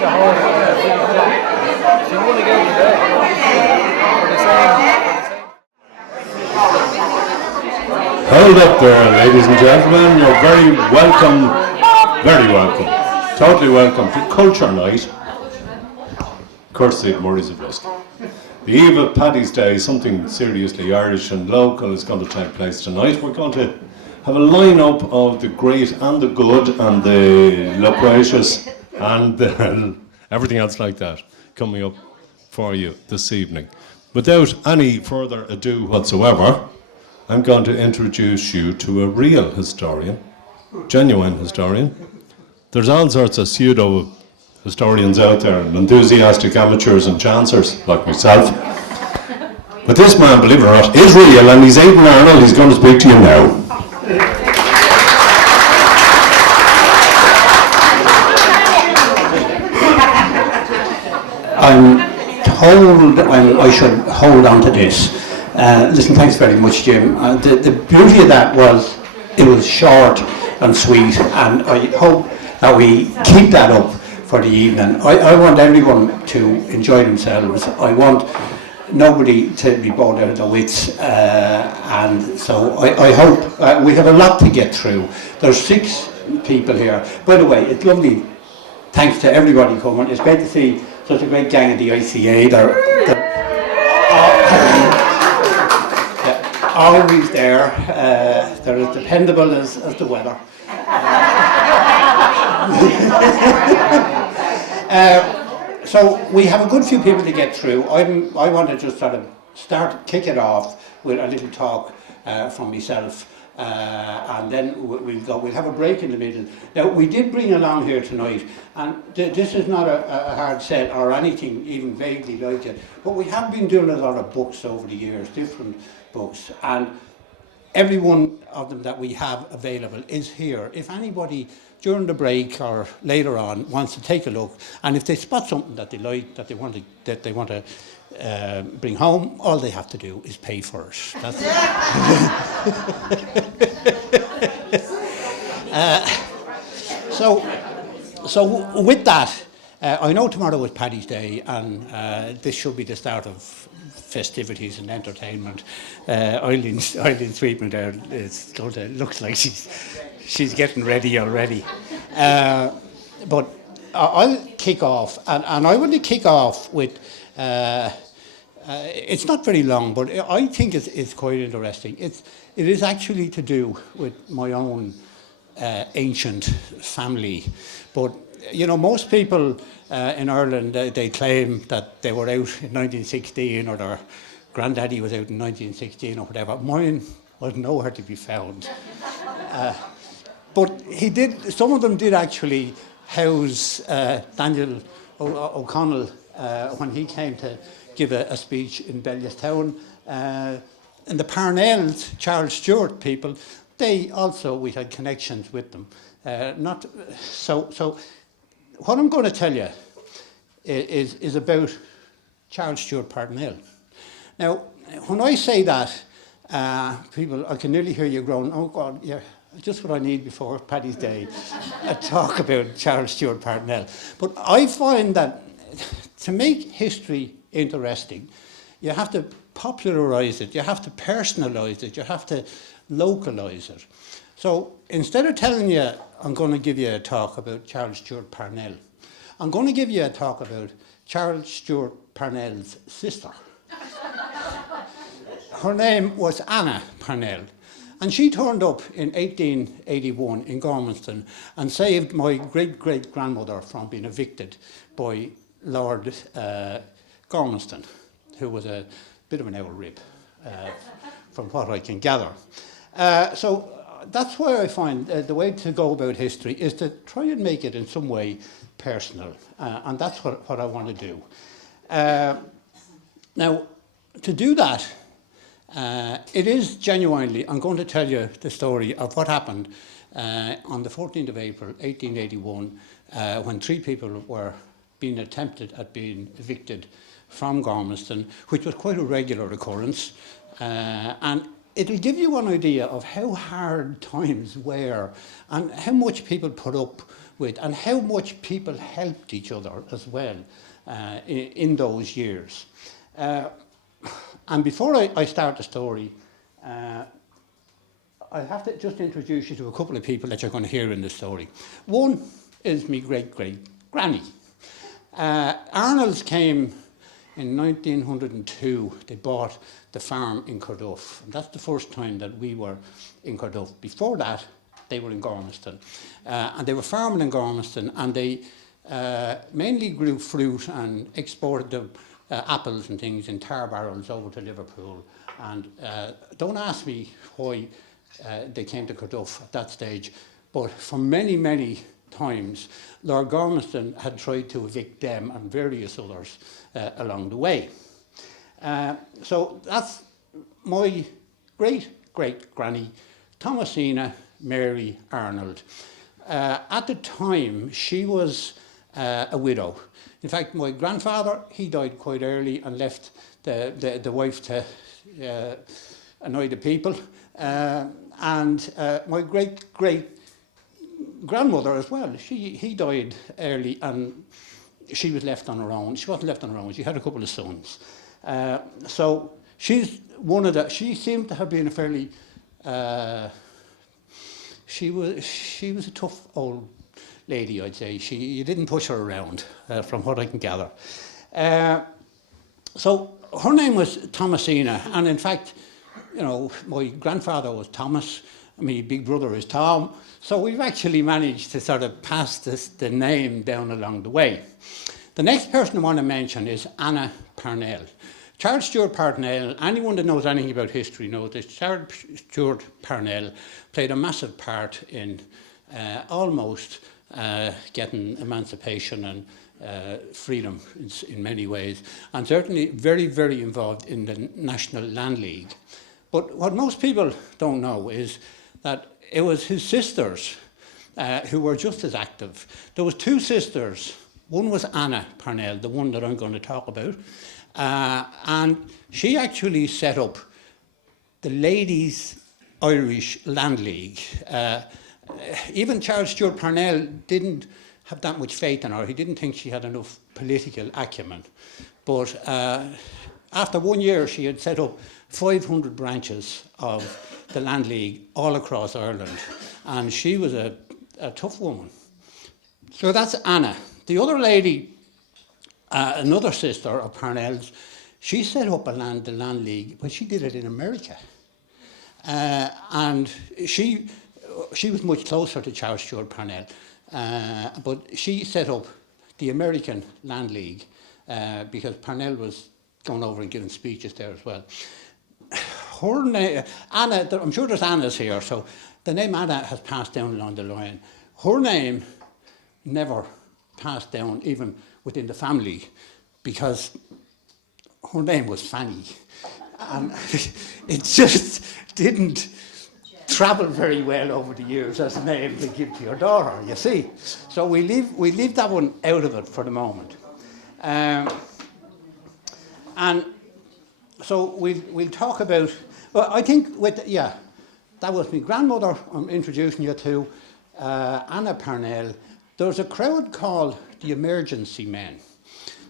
She won again today. For the same. Hold up there, ladies and gentlemen. You're very welcome, totally welcome to Culture Night, courtesy of Murray's of Lusk. The eve of Paddy's Day, something seriously Irish and local is going to take place tonight. We're going to have a line-up of the great and the good and the loquacious and everything else like that coming up for you this evening. Without any further ado whatsoever, I'm going to introduce you to a real historian, genuine historian. There's all sorts of pseudo historians out there and enthusiastic amateurs and chancers like myself. But this man, believe it or not, is real, and he's Aidan Arnold. He's going to speak to you now. I'm told I should hold on to this. Listen, thanks very much, Jim. The beauty of that was it was short and sweet, and I hope that we keep that up for the evening. I want everyone to enjoy themselves. I want nobody to be bored out of their wits, and so I hope we have a lot to get through. There's 6 people here. By the way, it's lovely. Thanks to everybody coming. It's great to see such a great gang of the ICA. They're always there. They're as dependable as the weather. So we have a good few people to get through. I want to just sort of kick it off with a little talk from myself, and then we'll have a break in the middle. Now, we did bring along here tonight, and this is not a hard set or anything even vaguely like it, but we have been doing a lot of books over the years, different books, and every one of them that we have available is here. If anybody during the break or later on wants to take a look, and if they spot something that they like, that they want to bring home, all they have to do is pay for it. That's so with that, I know tomorrow is Paddy's Day, and this should be the start of festivities and entertainment. Eileen's sweeping there looks like she's getting ready already. But I'll kick off, and I want to kick off with. It's not very long, but I think it's quite interesting. It is actually to do with my own ancient family, but you know, most people in Ireland they claim that they were out in 1916 or their granddaddy was out in 1916 or whatever. Mine was nowhere to be found. But some of them did actually house Daniel O'Connell when he came to give a speech in Belliostown. And the Parnells, Charles Stewart people, we had connections with them. So what I'm going to tell you is about Charles Stewart Parnell. Now, when I say that, people, I can nearly hear you groan, oh God, yeah, just what I need before Paddy's Day, a talk about Charles Stewart Parnell. But I find that to make history interesting, you have to popularise it, you have to personalise it, you have to localise it. So instead of telling you I'm going to give you a talk about Charles Stewart Parnell, I'm going to give you a talk about Charles Stewart Parnell's sister. Her name was Anna Parnell, and she turned up in 1881 in Gormanston and saved my great-great-grandmother from being evicted by Lord Gormanston, who was a bit of an old rip, from what I can gather. So that's why I find the way to go about history is to try and make it in some way personal, and that's what I want to do. Now, to do that, it is genuinely, I'm going to tell you the story of what happened on the 14th of April 1881 when 3 people were being attempted at being evicted from Gormanston, which was quite a regular occurrence, and it'll give you an idea of how hard times were and how much people put up with, and how much people helped each other as well in those years. And before I start the story, I have to just introduce you to a couple of people that you're going to hear in the story. One is my great-great-granny. Arnold's came in 1902. They bought the farm in Carduff. And that's the first time that we were in Carduff. Before that, they were in Gormiston. And they were farming in Gormiston, and they mainly grew fruit and exported the apples and things in tar barrels over to Liverpool. And don't ask me why they came to Carduff at that stage, but for many, many times, Lord Gormiston had tried to evict them and various others along the way. So that's my great-great-granny, Thomasina Mary Arnold. At the time, she was a widow. In fact, my grandfather, he died quite early and left the wife to annoy the people. And my great-great-grandmother as well, he died early, and she was left on her own. She wasn't left on her own, she had a couple of sons. So she's one of the, she seemed to have been a fairly, she was a tough old lady, I'd say. You didn't push her around, from what I can gather. So her name was Thomasina, and in fact, you know, my grandfather was Thomas, my big brother is Tom, so we've actually managed to sort of pass the name down along the way. The next person I want to mention is Anna Parnell. Charles Stewart Parnell, anyone that knows anything about history knows that Charles Stewart Parnell played a massive part in almost getting emancipation and freedom in many ways, and certainly very, very involved in the National Land League. But what most people don't know is that it was his sisters who were just as active. There was two sisters. One was Anna Parnell, the one that I'm going to talk about, and she actually set up the Ladies' Irish Land League. Even Charles Stewart Parnell didn't have that much faith in her. He didn't think she had enough political acumen. But after 1 year, she had set up 500 branches of the Land League all across Ireland. And she was a tough woman. So that's Anna. The other lady, another sister of Parnell's, she set up the Land League, but she did it in America. And she was much closer to Charles Stewart Parnell, but she set up the American Land League because Parnell was going over and giving speeches there as well. Her name, Anna, I'm sure there's Annas here, so the name Anna has passed down along the line. Her name never passed down even within the family because her name was Fanny. And it just didn't travel very well over the years as a name to give to your daughter, you see. So we leave that one out of it for the moment. And so we'll talk about, well, I think that was my grandmother I'm introducing you to, Anna Parnell. There's a crowd called the Emergency Men.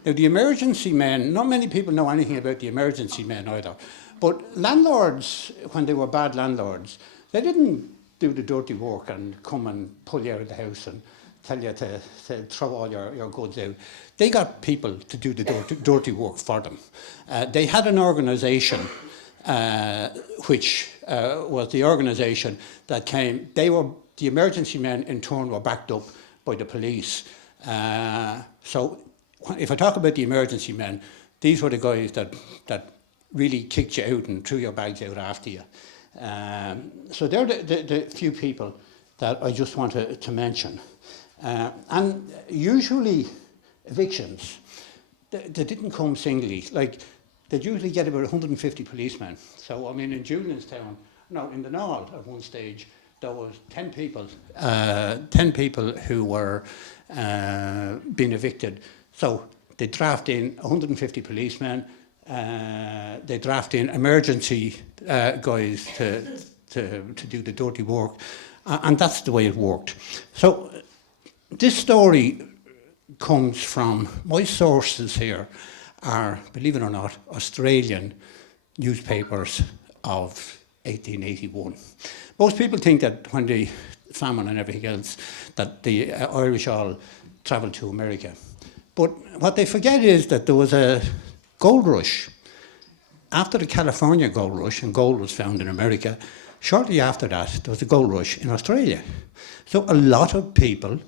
Now, the Emergency Men, not many people know anything about the Emergency Men either, but landlords, when they were bad landlords, they didn't do the dirty work and come and pull you out of the house and tell you to throw all your goods out. They got people to do the dirty work for them. They had an organisation which was the organisation that came, the Emergency Men in turn were backed up by the police. So if I talk about the Emergency Men, these were the guys that really kicked you out and threw your bags out after you. So they're the few people that I just want to mention. And usually evictions, they didn't come singly. Like, they'd usually get about 150 policemen. So, I mean, in Julianstown, in the Knoll at one stage, there was 10 people who were being evicted. So they draft in 150 policemen, they draft in emergency guys to do the dirty work, and that's the way it worked. So this story comes from, my sources here are, believe it or not, Australian newspapers of 1881. Most people think that when the famine and everything else, that the Irish all travelled to America. But what they forget is that there was a gold rush. After the California gold rush, and gold was found in America, shortly after that, there was a gold rush in Australia. So a lot of people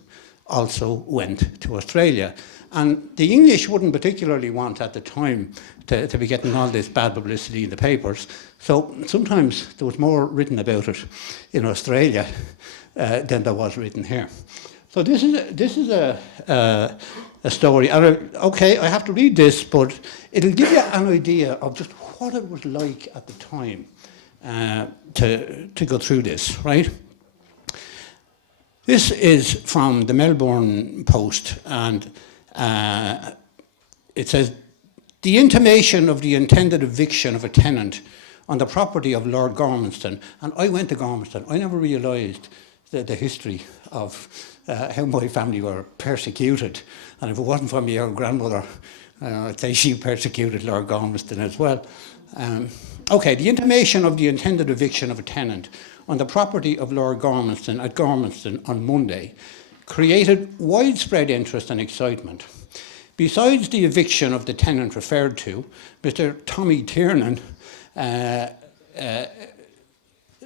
also went to Australia. And the English wouldn't particularly want at the time to be getting all this bad publicity in the papers. So sometimes there was more written about it in Australia than there was written here. So this is a story. And okay, I have to read this, but it'll give you an idea of just what it was like at the time to go through this, right? This is from the Melbourne Post, and it says, the intimation of the intended eviction of a tenant on the property of Lord Gormanston. And I went to Gormanston. I never realised the history of how my family were persecuted. And if it wasn't for my own grandmother, I'd say she persecuted Lord Gormanston as well. Okay, the intimation of the intended eviction of a tenant on the property of Lord Gormanston at Gormanston on Monday created widespread interest and excitement. Besides the eviction of the tenant referred to, Mr. Tommy Tiernan,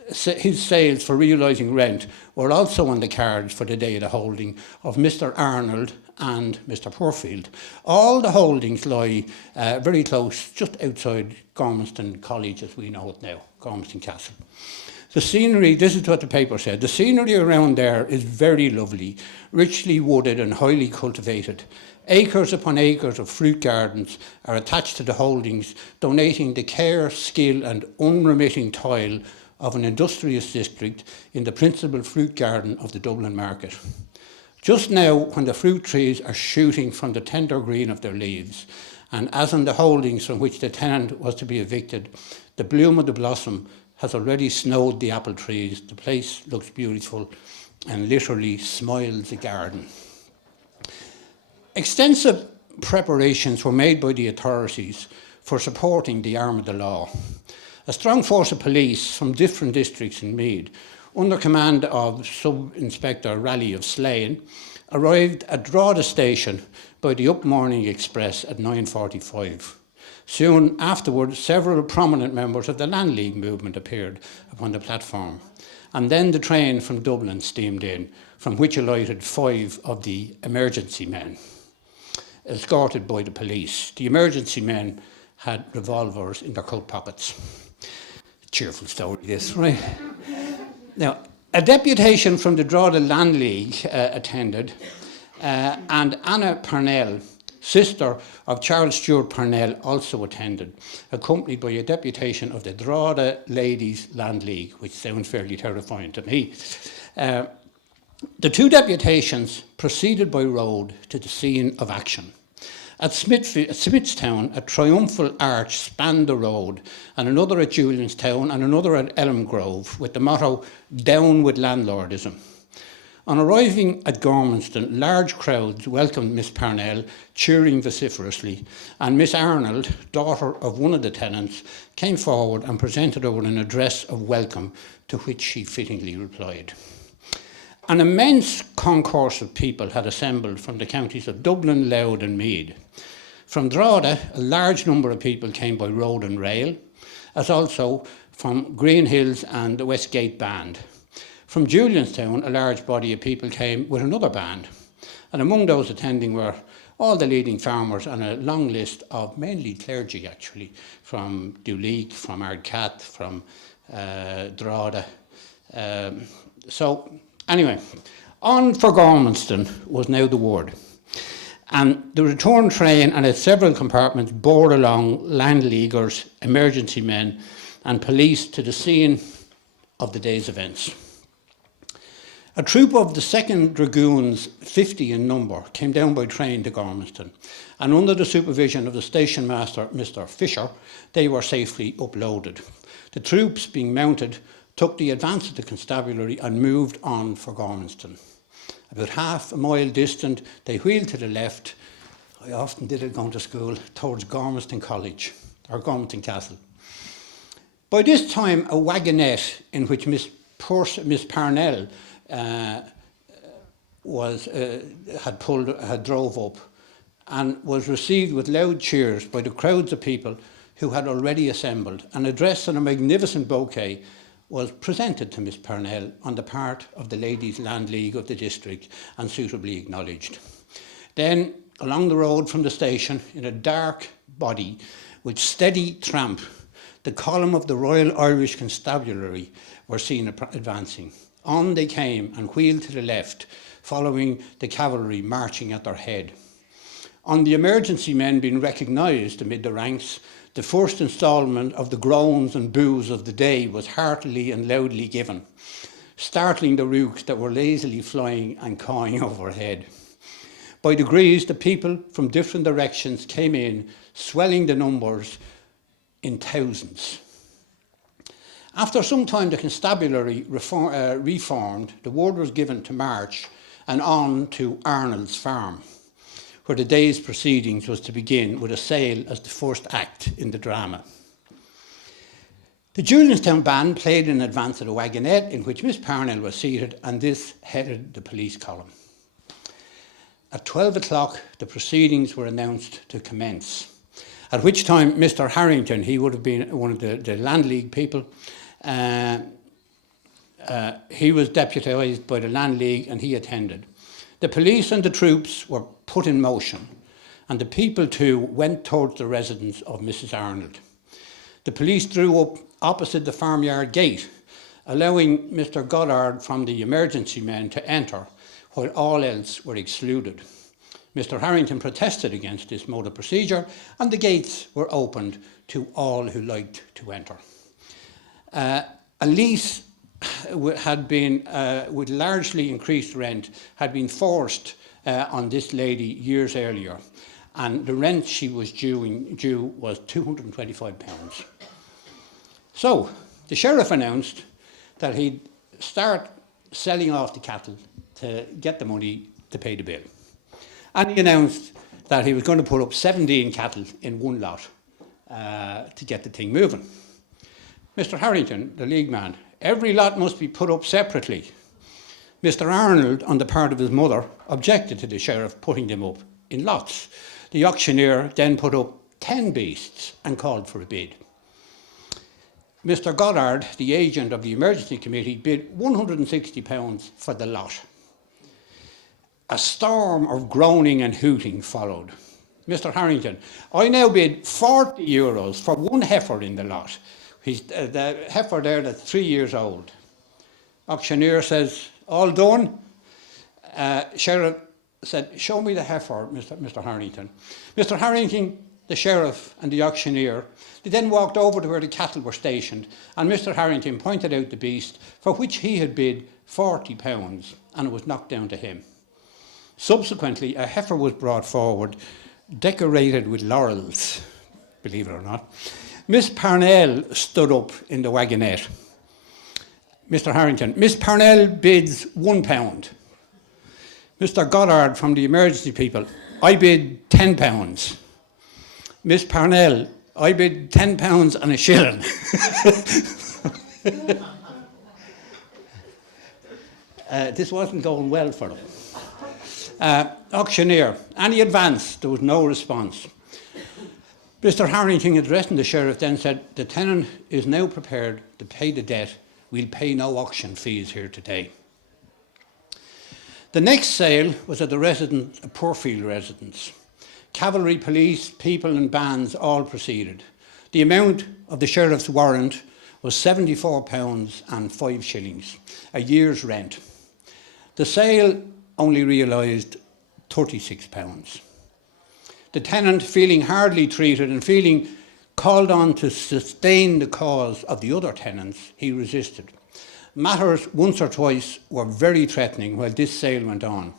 his sales for realising rent were also on the cards for the day of the holding of Mr. Arnold and Mr. Purfield. All the holdings lie very close, just outside Gormanston College as we know it now, Gormanston Castle. The scenery, this is what the paper said, the scenery around there is very lovely, richly wooded and highly cultivated. Acres upon acres of fruit gardens are attached to the holdings, donating the care, skill and unremitting toil of an industrious district in the principal fruit garden of the Dublin market. Just now, when the fruit trees are shooting from the tender green of their leaves, and as in the holdings from which the tenant was to be evicted, the bloom of the blossom has already snowed the apple trees. The place looks beautiful and literally smiles a garden. Extensive preparations were made by the authorities for supporting the arm of the law. A strong force of police from different districts in Meath, under command of Sub-Inspector Raleigh of Slane, arrived at Drogheda station by the up morning express at 9:45. Soon afterwards, several prominent members of the Land League movement appeared upon the platform. And then the train from Dublin steamed in, from which alighted 5 of the emergency men, escorted by the police. The emergency men had revolvers in their coat pockets. Cheerful story, this, right? Now, a deputation from the Drogheda Land League attended, and Anna Parnell, sister of Charles Stewart Parnell, also attended, accompanied by a deputation of the Drogheda Ladies Land League, which sounds fairly terrifying to me. The 2 deputations proceeded by road to the scene of action. At Smithstown, a triumphal arch spanned the road, and another at Julianstown and another at Elmgrove, with the motto, "Down with Landlordism." On arriving at Gormanston, large crowds welcomed Miss Parnell, cheering vociferously, and Miss Arnold, daughter of one of the tenants, came forward and presented her with an address of welcome, to which she fittingly replied. An immense concourse of people had assembled from the counties of Dublin, Louth and Meath. From Drogheda, a large number of people came by road and rail, as also from Green Hills and the Westgate Band. From Julianstown, a large body of people came with another band, and among those attending were all the leading farmers and a long list of mainly clergy, actually, from Duleek, from Ardcath, from Drogheda. So, anyway, on for Gormanston was now the word. And the return train and its several compartments bore along land leaguers, emergency men, and police to the scene of the day's events. A troop of the 2nd Dragoons, 50 in number, came down by train to Gormanston, and under the supervision of the station master, Mr. Fisher, they were safely uploaded. The troops, being mounted, took the advance of the constabulary and moved on for Gormanston. About half a mile distant, they wheeled to the left. I often did it going to school, towards Gormiston College, or Gormiston Castle. By this time, a wagonette in which Miss Parnell had drove up and was received with loud cheers by the crowds of people who had already assembled. An address and a magnificent bouquet was presented to Miss Parnell on the part of the Ladies' Land League of the district and suitably acknowledged. Then, along the road from the station, in a dark body with steady tramp, the column of the Royal Irish Constabulary were seen advancing. On they came and wheeled to the left, following the cavalry marching at their head. On the emergency men being recognised amid the ranks, the first instalment of the groans and boos of the day was heartily and loudly given, startling the rooks that were lazily flying and cawing overhead. By degrees, the people from different directions came in, swelling the numbers in thousands. After some time, the constabulary reformed. The word was given to march and on to Arnold's farm, where the day's proceedings was to begin with a sale as the first act in the drama. The Julianstown band played in advance of the wagonette in which Miss Parnell was seated, and this headed the police column. At 12 o'clock, the proceedings were announced to commence, at which time Mr. Harrington, he would have been one of the Land League people, he was deputised by the Land League and he attended. The police and the troops were put in motion, and the people too went towards the residence of Mrs. Arnold. The police drew up opposite the farmyard gate, allowing Mr. Goddard from the emergency men to enter, while all else were excluded. Mr. Harrington protested against this mode of procedure, and the gates were opened to all who liked to enter. A lease had been, with largely increased rent, had been forced on this lady years earlier, and the rent she was due was £225. So the sheriff announced that he'd start selling off the cattle to get the money to pay the bill. And he announced that he was going to put up 17 cattle in one lot to get the thing moving. Mr. Harrington, the league man, every lot must be put up separately. Mr. Arnold, on the part of his mother, objected to the sheriff putting them up in lots. The auctioneer then put up 10 beasts and called for a bid. Mr. Goddard, the agent of the emergency committee, bid £160 for the lot. A storm of groaning and hooting followed. Mr. Harrington, I now bid €40 for one heifer in the lot. The heifer there that's 3 years old. Auctioneer says, all done. Sheriff said, show me the heifer, Mr. Harrington. Mr. Harrington, the sheriff and the auctioneer, they then walked over to where the cattle were stationed, and Mr. Harrington pointed out the beast for which he had bid £40, and it was knocked down to him. Subsequently, a heifer was brought forward, decorated with laurels, believe it or not. Miss Parnell stood up in the wagonette. Mr. Harrington, Miss Parnell bids £1. Mr. Goddard from the emergency people, I bid £10. Miss Parnell, I bid £10 and a shilling. This wasn't going well for them. Auctioneer, any advance? There was no response. Mr. Harrington, addressing the sheriff, then said, the tenant is now prepared to pay the debt. We'll pay no auction fees here today. The next sale was at the Poorfield residence. Cavalry, police, people and bands all proceeded. The amount of the sheriff's warrant was £74 and 5 shillings, a year's rent. The sale only realised £36. The tenant, feeling hardly treated and feeling called on to sustain the cause of the other tenants, he resisted. Matters once or twice were very threatening while this sale went on.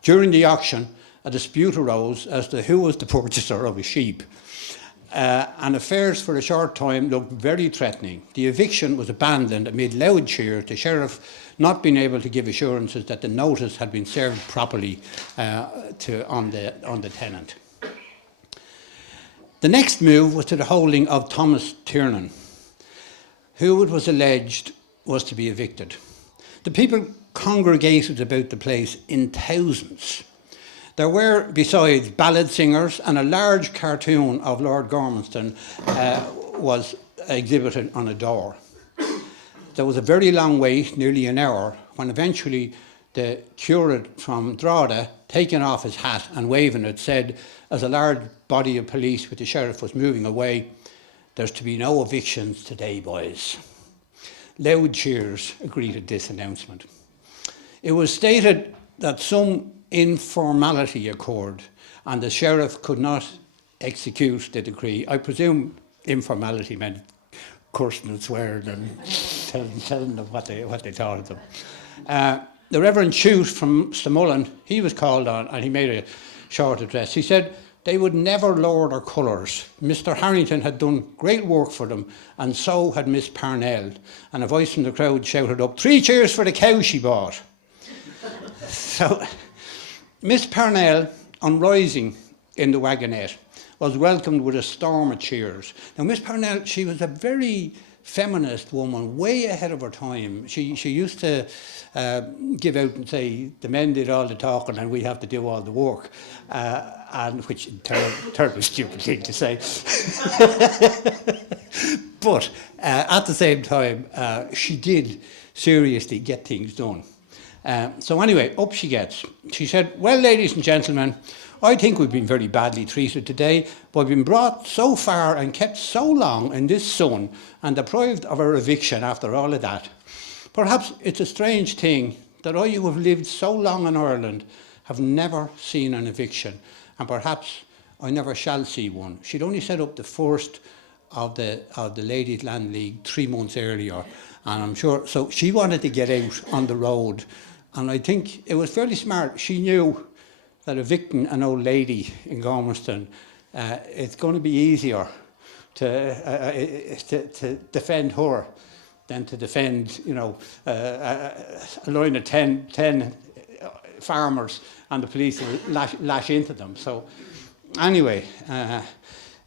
During the auction, a dispute arose as to who was the purchaser of a sheep. and affairs for a short time looked very threatening. The eviction was abandoned amid loud cheers, the sheriff not being able to give assurances that the notice had been served properly on the tenant. The next move was to the holding of Thomas Tiernan, who it was alleged was to be evicted. The people congregated about the place in thousands. There were, besides, ballad singers, and a large cartoon of Lord Gormanston was exhibited on a door. There was a very long wait, nearly an hour, when eventually the curate from Drogheda, taking off his hat and waving it, said, as a large body of police with the sheriff was moving away, "There's to be no evictions today, boys." Loud cheers greeted this announcement. It was stated that some informality occurred and the sheriff could not execute the decree. I presume informality meant cursing and swearing and telling them what they thought of them. The Reverend Chute from Stamullen, he was called on and he made a short address. He said they would never lower their colours. Mr. Harrington had done great work for them, and so had Miss Parnell. And a voice from the crowd shouted up, "3 cheers for the cow she bought." So Miss Parnell, on rising in the wagonette, was welcomed with a storm of cheers. Now, Miss Parnell, she was a very feminist woman, way ahead of her time. She used to give out and say, the men did all the talking and we have to do all the work, and which is a terribly stupid thing to say. But at the same time, she did seriously get things done. So anyway, up she gets. She said, "Well, ladies and gentlemen, I think we've been very badly treated today, but we've been brought so far and kept so long in this sun and deprived of our eviction after all of that. Perhaps it's a strange thing that I, who have lived so long in Ireland, have never seen an eviction, and perhaps I never shall see one." She'd only set up the first of the Ladies' Land League 3 months earlier, and I'm sure, so she wanted to get out on the road, and I think it was fairly smart. She knew that evicting an old lady in Gormanston, it's going to be easier to defend her than to defend, a line of 10 farmers and the police will lash into them. So anyway,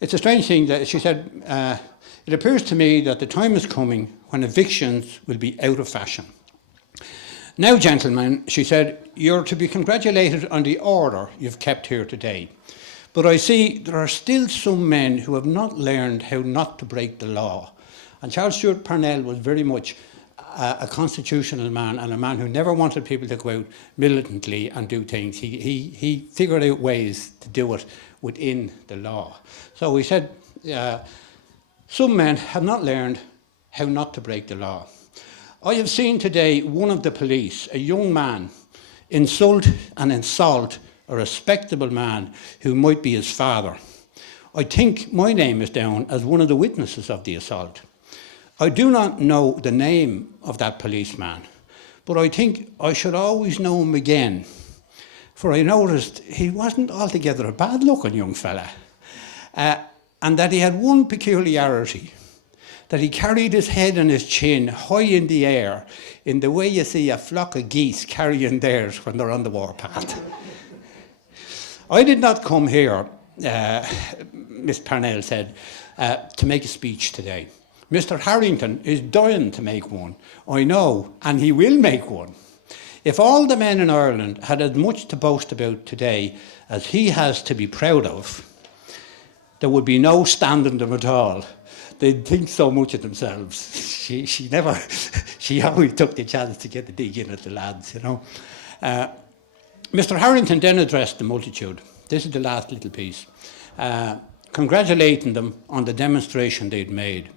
it's a strange thing that she said, "It appears to me that the time is coming when evictions will be out of fashion. Now, gentlemen," she said, "you're to be congratulated on the order you've kept here today. But I see there are still some men who have not learned how not to break the law." And Charles Stewart Parnell was very much a constitutional man, and a man who never wanted people to go out militantly and do things. He figured out ways to do it within the law. So he said, "Some men have not learned how not to break the law. I have seen today one of the police, a young man, insult and insult a respectable man who might be his father. I think my name is down as one of the witnesses of the assault. I do not know the name of that policeman, but I think I should always know him again, for I noticed he wasn't altogether a bad-looking young fella, and that he had one peculiarity, that he carried his head and his chin high in the air, in the way you see a flock of geese carrying theirs when they're on the warpath. I did not come here," Miss Parnell said, "to make a speech today. Mr. Harrington is dying to make one, I know, and he will make one. If all the men in Ireland had as much to boast about today as he has to be proud of, there would be no standing them at all. They'd think so much of themselves." She always took the chance to get the dig in at the lads, Mr. Harrington then addressed the multitude. This is the last little piece. Congratulating them on the demonstration they'd made.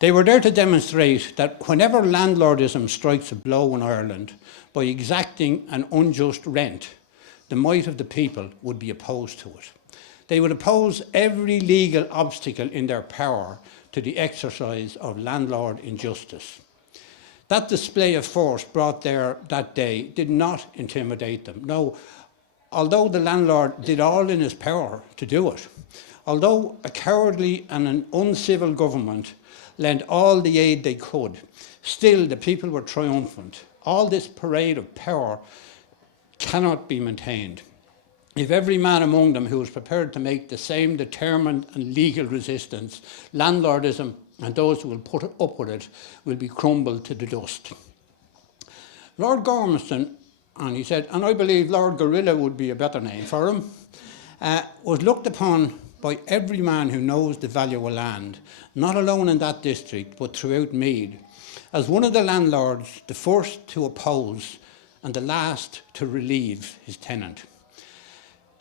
They were there to demonstrate that whenever landlordism strikes a blow in Ireland by exacting an unjust rent, the might of the people would be opposed to it. They would oppose every legal obstacle in their power to the exercise of landlord injustice. That display of force brought there that day did not intimidate them. No, although the landlord did all in his power to do it, Although a cowardly and an uncivil government lent all the aid they could, still the people were triumphant. All this parade of power cannot be maintained if every man among them who is prepared to make the same determined and legal resistance, landlordism and those who will put up with it will be crumbled to the dust. Lord Gormanston, and he said, and I believe Lord Gorilla would be a better name for him, was looked upon by every man who knows the value of land, not alone in that district but throughout Meath, as one of the landlords, the first to oppose and the last to relieve his tenant.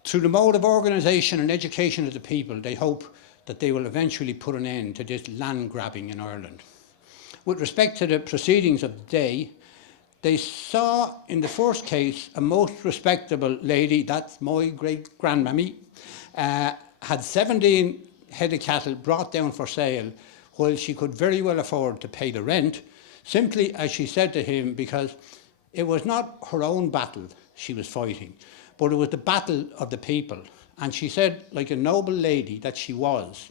Through the mode of organisation and education of the people, they hope that they will eventually put an end to this land grabbing in Ireland. With respect to the proceedings of the day, they saw in the first case a most respectable lady, that's my great-grandmammy, had 17 head of cattle brought down for sale while she could very well afford to pay the rent, simply, as she said to him, because it was not her own battle she was fighting, but it was the battle of the people. And she said, like a noble lady that she was,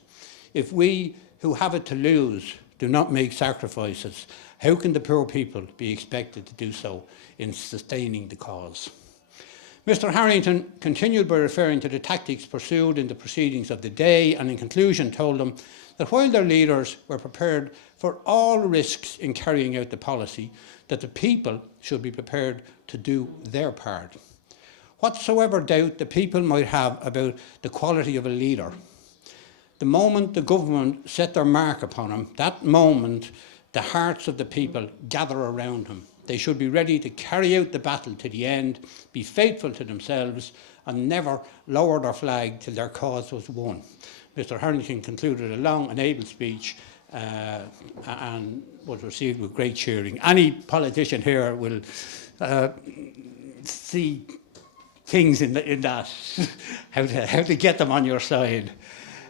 if we who have it to lose do not make sacrifices, how can the poor people be expected to do so in sustaining the cause? Mr. Harrington continued by referring to the tactics pursued in the proceedings of the day, and in conclusion told them that while their leaders were prepared for all risks in carrying out the policy, that the people should be prepared to do their part. Whatsoever doubt the people might have about the quality of a leader, the moment the government set their mark upon him, that moment the hearts of the people gather around him. They should be ready to carry out the battle to the end, be faithful to themselves, and never lower their flag till their cause was won. Mr. Harrington concluded a long and able speech and was received with great cheering. Any politician here will see things in that, how to get them on your side.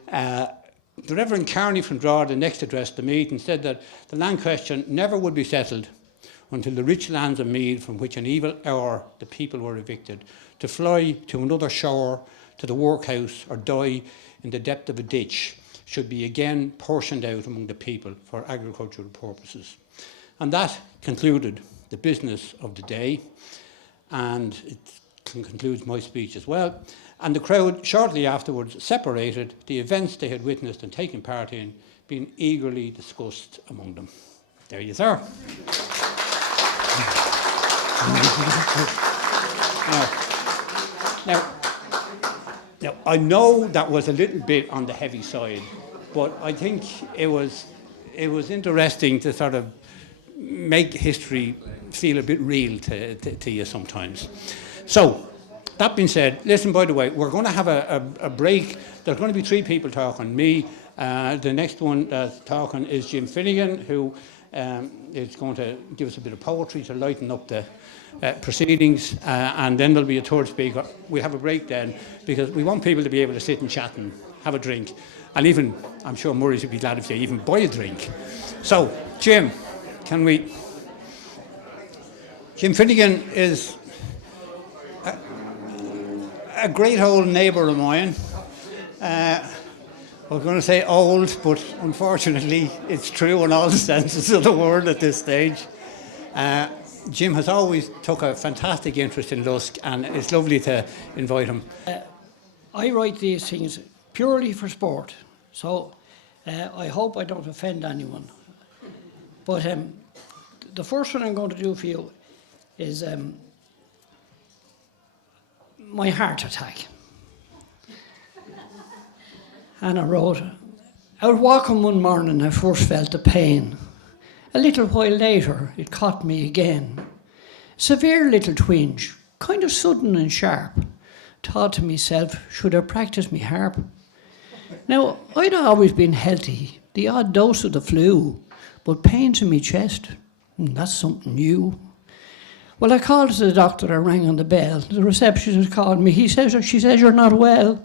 The Reverend Carney from Drogheda next addressed the meeting and said that the land question never would be settled until the rich lands of Meath, from which an evil hour the people were evicted, to fly to another shore, to the workhouse, or die in the depth of a ditch, should be again portioned out among the people for agricultural purposes. And that concluded the business of the day, and it concludes my speech as well. And the crowd shortly afterwards separated, the events they had witnessed and taken part in being eagerly discussed among them. There you are. Now, I know that was a little bit on the heavy side, but I think it was interesting to sort of make history feel a bit real to you sometimes. So, that being said, listen, by the way, we're going to have a break. There's going to be 3 people talking. Me, the next one that's talking is Jim Finnegan, who is going to give us a bit of poetry to lighten up the proceedings, and then there'll be a third speaker. We'll have a break then, because we want people to be able to sit and chat and have a drink. And even, I'm sure Murray would be glad if you even buy a drink. So, Jim, Jim Finnegan is a great old neighbour of mine. I was going to say old, but unfortunately it's true in all the senses of the word at this stage. Jim has always took a fantastic interest in Lusk, and it's lovely to invite him. I write these things purely for sport, so I hope I don't offend anyone. But the first one I'm going to do for you is my heart attack. And I wrote, out walking one morning I first felt the pain. A little while later it caught me again. Severe little twinge, kind of sudden and sharp. Thought to myself, should I practice me harp? Now, I'd always been healthy, the odd dose of the flu, but pains in my chest, that's something new. Well, I called to the doctor, I rang on the bell. The receptionist called me. She says you're not well.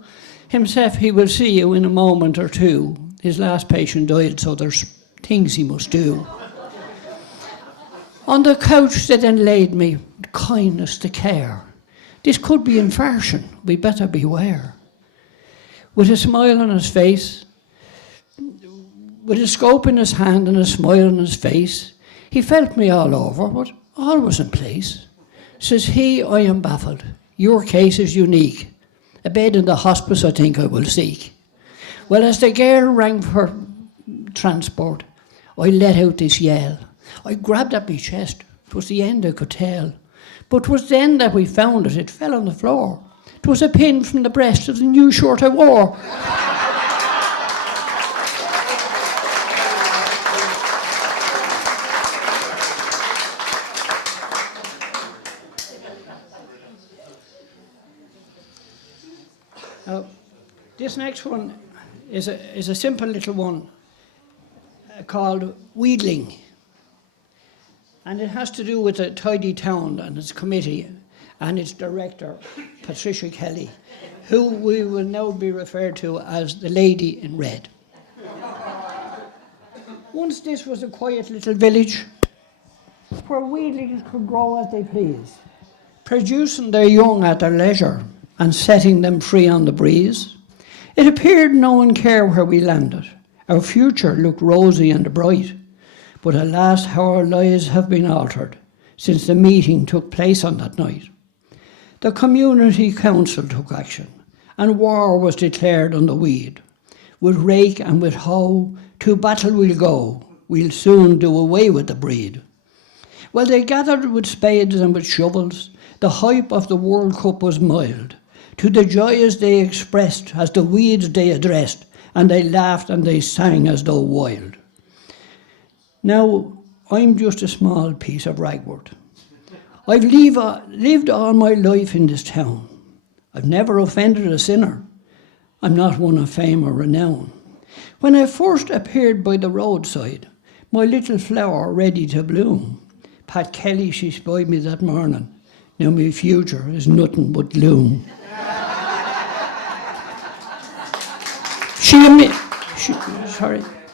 Himself, he will see you in a moment or two. His last patient died, so there's things he must do. On the couch they then laid me, with kindness to care. This could be infarction, we better beware. with a smile on his face, with a scope in his hand and a smile on his face. He felt me all over, but all was in place. Says he, I am baffled. Your case is unique. A bed in the hospice I think I will seek. Well, as the girl rang for transport, I let out this yell. I grabbed at my chest. 'Twas the end I could tell. But 'twas then that we found it. It fell on the floor. 'Twas a pin from the breast of the new shirt I wore. Now, this next one is a simple little one called Wheedling. And it has to do with a tidy town and its committee and its director, Patricia Kelly, who we will now be referred to as the Lady in Red. Once this was a quiet little village where weedlings could grow as they please, producing their young at their leisure and setting them free on the breeze. It appeared no one cared where we landed. Our future looked rosy and bright, but alas how our lives have been altered since the meeting took place on that night. The community council took action and war was declared on the weed. With rake and with hoe to battle we'll go, we'll soon do away with the breed. Well, they gathered with spades and with shovels. The hype of the World Cup was mild. To the joys they expressed as the weeds they addressed, and they laughed and they sang as though wild. Now, I'm just a small piece of ragwort. I've lived all my life in this town. I've never offended a sinner. I'm not one of fame or renown. When I first appeared by the roadside, my little flower ready to bloom, Pat Kelly, she spied me that morning. Now my future is nothing but gloom.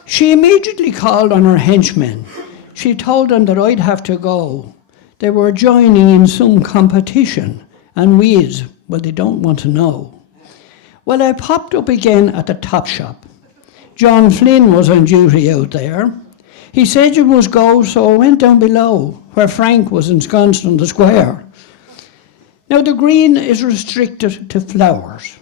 She immediately called on her henchmen. She told them that I'd have to go. They were joining in some competition, and weeds, well, they don't want to know. Well, I popped up again at the top shop. John Flynn was on duty out there. He said you must go, so I went down below, where Frank was ensconced on the square. Now, the green is restricted to flowers.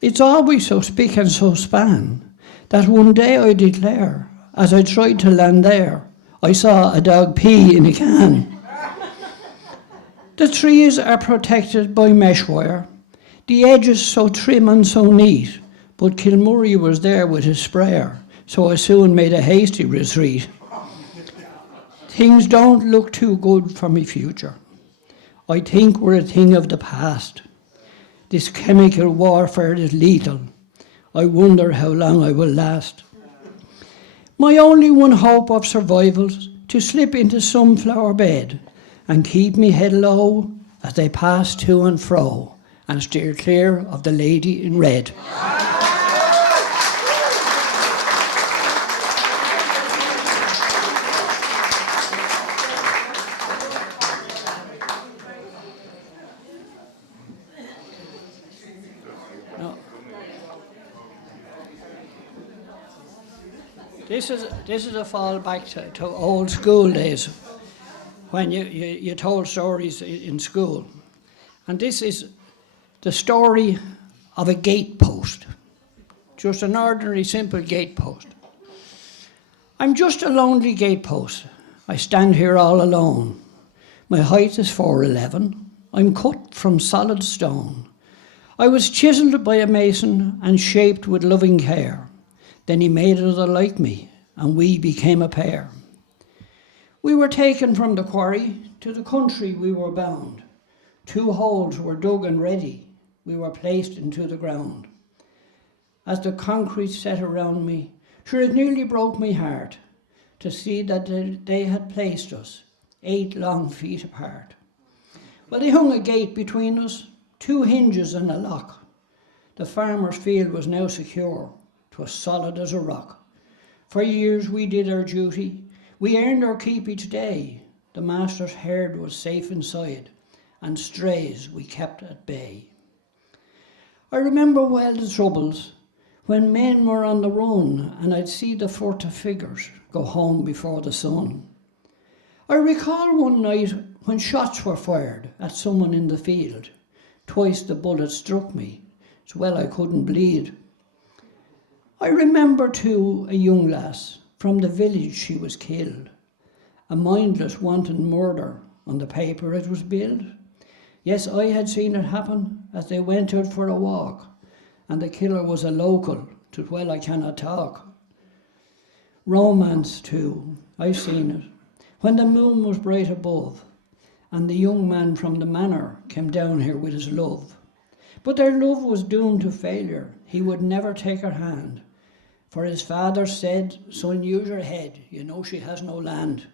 It's always so spick and so span that one day I declare, as I tried to land there, I saw a dog pee in a can. The trees are protected by mesh wire, the edges so trim and so neat, but Kilmurray was there with his sprayer, so I soon made a hasty retreat. Things don't look too good for me future. I think we're a thing of the past. This chemical warfare is lethal. I wonder how long I will last. My only one hope of survival's to slip into some flower bed and keep me head low as they pass to and fro and steer clear of the lady in red. This is a fall back to old school days when you told stories in school. And this is the story of a gatepost, just an ordinary simple gatepost. I'm just a lonely gatepost. I stand here all alone. My height is 4'11". I'm cut from solid stone. I was chiselled by a mason and shaped with loving care. Then he made another like me, and we became a pair. We were taken from the quarry, to the country we were bound. 2 holes were dug and ready, we were placed into the ground. As the concrete set around me, sure it nearly broke my heart to see that they had placed us 8 long feet apart. Well, they hung a gate between us, 2 hinges and a lock. The farmer's field was now secure. 'Twas solid as a rock. For years we did our duty. We earned our keep each day. The master's herd was safe inside, and strays we kept at bay. I remember well the troubles when men were on the run and I'd see the furtive figures go home before the sun. I recall one night when shots were fired at someone in the field. Twice the bullet struck me, as well I couldn't bleed. I remember too a young lass from the village, she was killed. A mindless wanton murder, on the paper it was billed. Yes, I had seen it happen as they went out for a walk, and the killer was a local, 'twas well I cannot talk. Romance too, I've seen it, when the moon was bright above, and the young man from the manor came down here with his love. But their love was doomed to failure, he would never take her hand, for his father said, son, use your head, you know she has no land.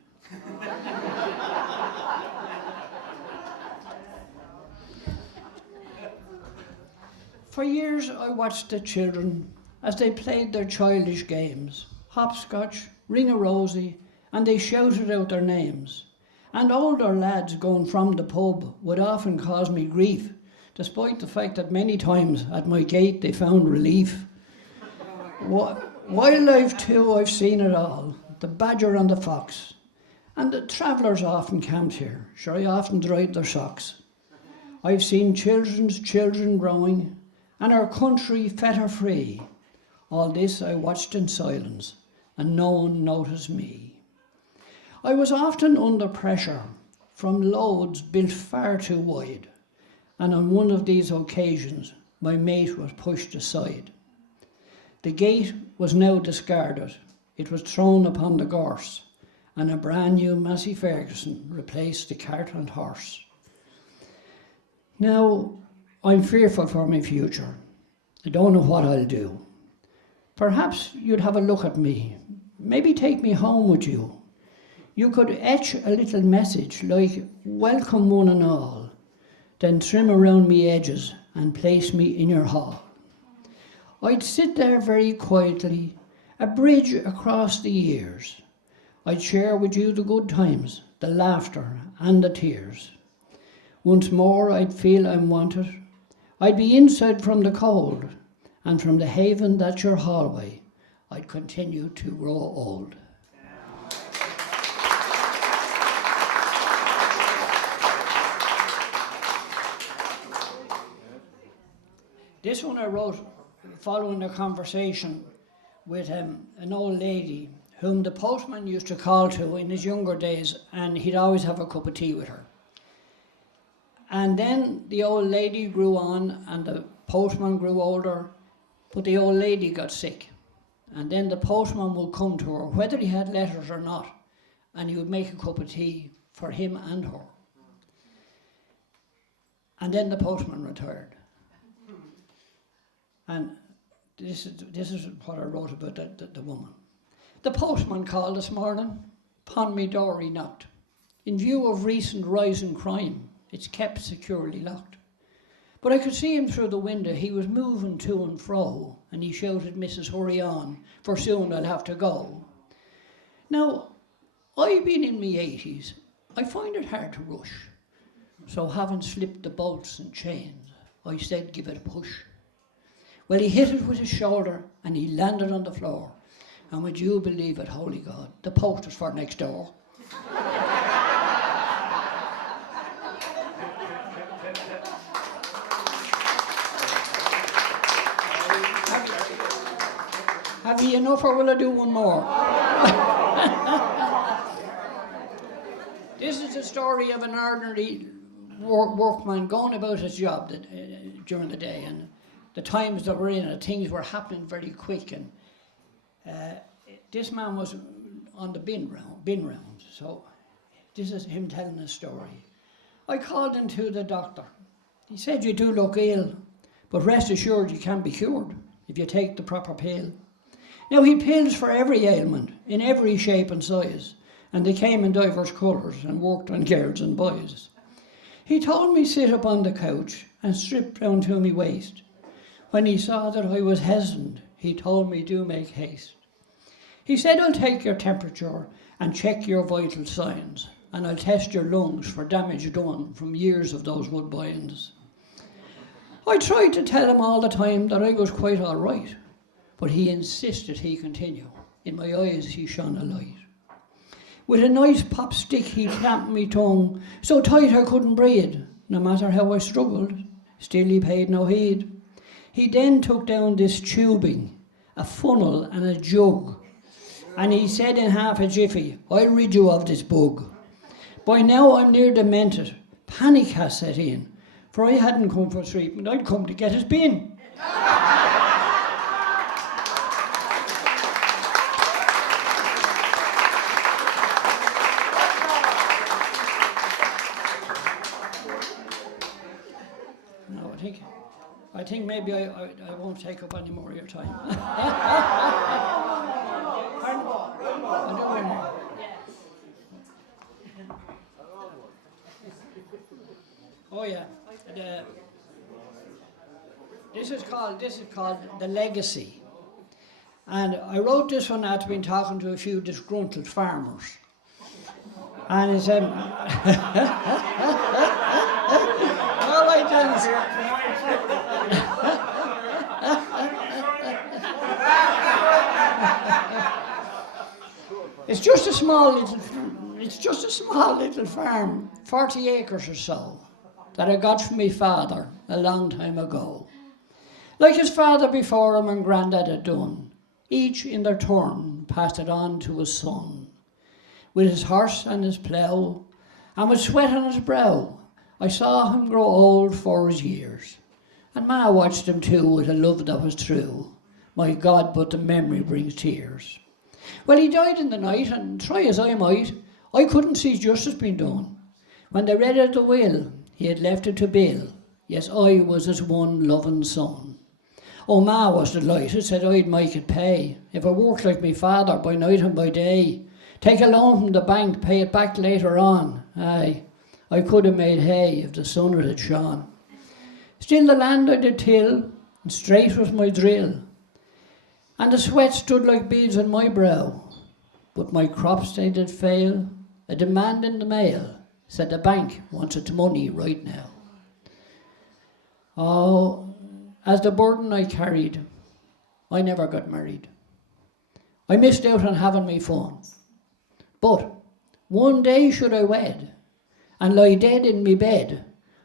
For years I watched the children as they played their childish games, hopscotch, ring-a-rosy, and they shouted out their names. And older lads going from the pub would often cause me grief, despite the fact that many times at my gate they found relief. Wildlife too, I've seen it all, the badger and the fox. And the travellers often camped here, sure I often dried their socks. I've seen children's children growing, and our country fetter free. All this I watched in silence, and no one noticed me. I was often under pressure from loads built far too wide, and on one of these occasions my mate was pushed aside. The gate was now discarded, it was thrown upon the gorse, and a brand new Massey Ferguson replaced the cart and horse. Now, I'm fearful for my future. I don't know what I'll do. Perhaps you'd have a look at me, maybe take me home with you. You could etch a little message like, welcome one and all, then trim around me edges and place me in your hall. I'd sit there very quietly, a bridge across the years. I'd share with you the good times, the laughter and the tears. Once more I'd feel I'm wanted. I'd be inside from the cold, and from the haven that's your hallway, I'd continue to grow old. This one I wrote following a conversation with an old lady whom the postman used to call to in his younger days, and he'd always have a cup of tea with her. And then the old lady grew on and the postman grew older, but the old lady got sick. And then the postman would come to her, whether he had letters or not, and he would make a cup of tea for him and her. And then the postman retired. And this is what I wrote about the woman. The postman called this morning, upon me door he knocked. In view of recent rise in crime, it's kept securely locked. But I could see him through the window, he was moving to and fro, and he shouted, Mrs. hurry on, for soon I'll have to go. Now, I've been in my 80s, I find it hard to rush. So having slipped the bolts and chains, I said give it a push. Well, he hit it with his shoulder and he landed on the floor. And would you believe it, holy God, the post was for next door. Have you enough or will I do one more? This is the story of an ordinary workman going about his job during the day, and the times that we're in, things were happening very quick, and this man was on the bin round, so this is him telling a story. I called him to the doctor. He said, you do look ill, but rest assured you can be cured if you take the proper pill. Now he pills for every ailment, in every shape and size, and they came in diverse colours and worked on girls and boys. He told me sit up on the couch and strip down to me waist. When he saw that I was hesitant, he told me do make haste. He said I'll take your temperature and check your vital signs, and I'll test your lungs for damage done from years of those woodbines. I tried to tell him all the time that I was quite all right, but he insisted he continue. In my eyes he shone a light. With a nice pop stick he clamped me tongue, so tight I couldn't breathe. No matter how I struggled, still he paid no heed. He then took down this tubing, a funnel and a jug, and he said in half a jiffy, I'll rid you of this bug. By now I'm near demented. Panic has set in, for I hadn't come for treatment, I'd come to get his bin. No, I think maybe I won't take up any more of your time. Pardon? I'll do one more. Oh yeah. This is called The Legacy. And I wrote this one after being talking to a few disgruntled farmers. And it's all right, Dennis. It's just a small little farm, 40 acres or so, that I got from my father a long time ago. Like his father before him and granddad had done, each in their turn passed it on to his son. With his horse and his plough, and with sweat on his brow, I saw him grow old for his years. And Ma watched him too with a love that was true. My God, but the memory brings tears. Well, he died in the night, and try as I might, I couldn't see justice being done. When they read out the will, he had left it to Bill. Yes, I was his one loving son. Oh, Ma was delighted, said I'd make it pay. If I worked like my father by night and by day, take a loan from the bank, pay it back later on. Aye, I could have made hay if the sun had shone. Still the land I did till, and straight was my drill. And the sweat stood like beads on my brow. But my crops they did fail. A demand in the mail said the bank wants its money right now. Oh, as the burden I carried, I never got married. I missed out on having me fun. But one day should I wed and lie dead in me bed,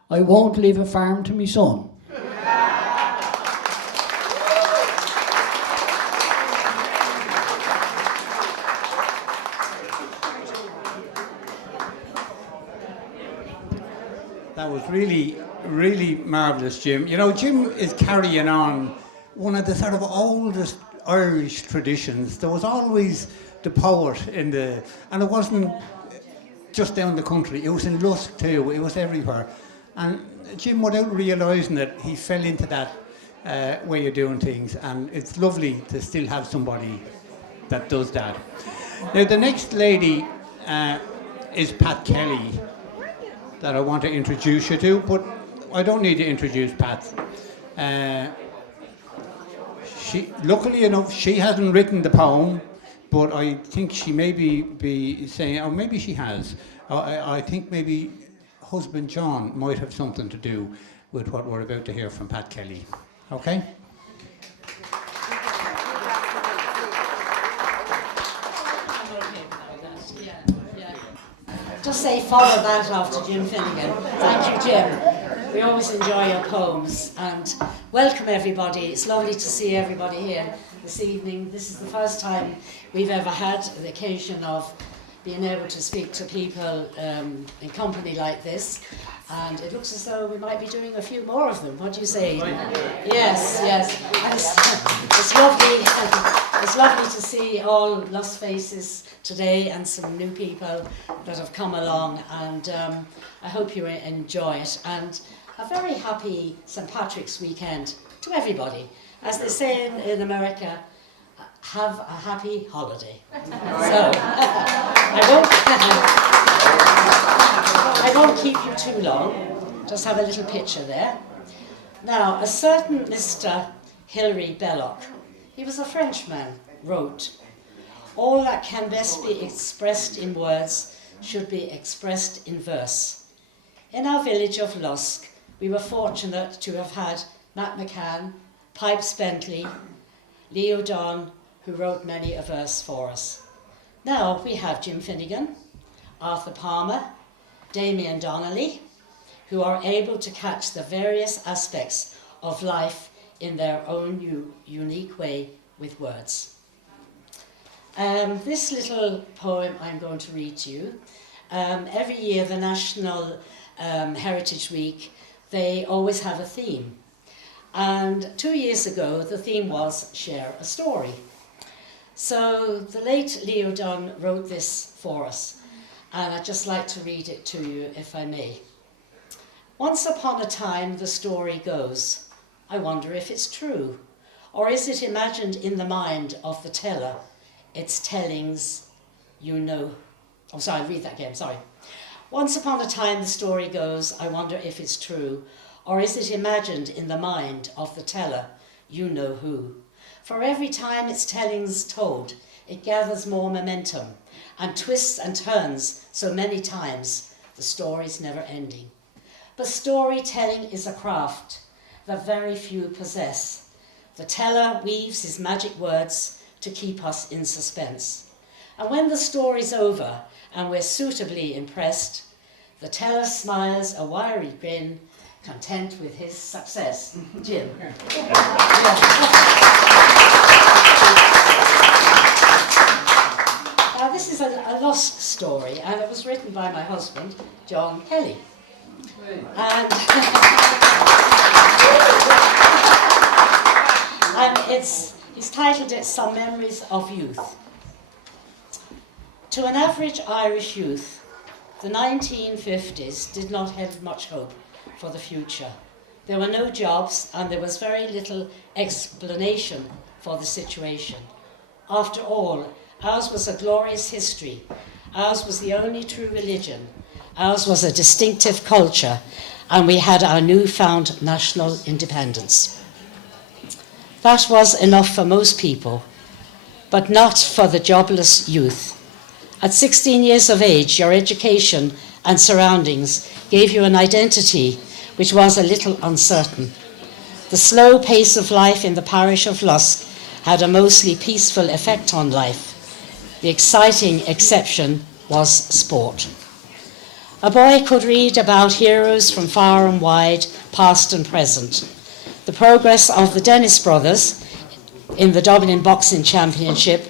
I won't leave a farm to me son. That was really, really marvellous, Jim. You know, Jim is carrying on one of the sort of oldest Irish traditions. There was always the poet and it wasn't just down the country, it was in Lusk too, it was everywhere. And Jim, without realising it, he fell into that way of doing things, and it's lovely to still have somebody that does that. Now, the next lady is Pat Kelly, that I want to introduce you to, but I don't need to introduce Pat. Luckily enough, she hasn't written the poem, but I think she may be saying, or maybe she has. I think maybe husband John might have something to do with what we're about to hear from Pat Kelly. Okay? Just say follow that after Jim Finnegan. Thank you, Jim. We always enjoy your poems, and welcome everybody. It's lovely to see everybody here this evening. This is the first time we've ever had the occasion of being able to speak to people in company like this, and it looks as though we might be doing a few more of them. What do you say? Yes, yes. And it's lovely. It's lovely to see all lost faces today and some new people that have come along, and I hope you enjoy it. And a very happy St. Patrick's weekend to everybody. As they say in America, have a happy holiday. So, I won't keep you too long, just have a little picture there. Now, a certain Mr. Hilary Belloc, he was a Frenchman, wrote, "All that can best be expressed in words should be expressed in verse. In our village of Lusk, we were fortunate to have had Matt McCann, Pipes Bentley, Leo Don, who wrote many a verse for us. Now we have Jim Finnegan, Arthur Palmer, Damien Donnelly, who are able to catch the various aspects of life in their own unique way with words. This little poem I'm going to read to you. Every year, the National Heritage Week, they always have a theme. And 2 years ago, the theme was Share a Story. So the late Leo Dunn wrote this for us, and I'd just like to read it to you, if I may. Once upon a time, the story goes. I wonder if it's true, or is it imagined in the mind of the teller? Its tellings, you know. Oh, sorry, I'll read that again, sorry. Once upon a time, the story goes, I wonder if it's true, or is it imagined in the mind of the teller, you know who. For every time its telling's told, it gathers more momentum and twists and turns so many times, the story's never ending. But storytelling is a craft that very few possess. The teller weaves his magic words to keep us in suspense. And when the story's over and we're suitably impressed, the teller smiles a wiry grin, content with his success. Jim. Now this is a Lusk story, and it was written by my husband, John Kelly. And he's titled it Some Memories of Youth. To an average Irish youth, the 1950s did not have much hope for the future. There were no jobs and there was very little explanation for the situation. After all, ours was a glorious history. Ours was the only true religion. Ours was a distinctive culture, and we had our newfound national independence. That was enough for most people, but not for the jobless youth. At 16 years of age, your education and surroundings gave you an identity which was a little uncertain. The slow pace of life in the parish of Lusk had a mostly peaceful effect on life. The exciting exception was sport. A boy could read about heroes from far and wide, past and present. The progress of the Dennis brothers in the Dublin Boxing Championship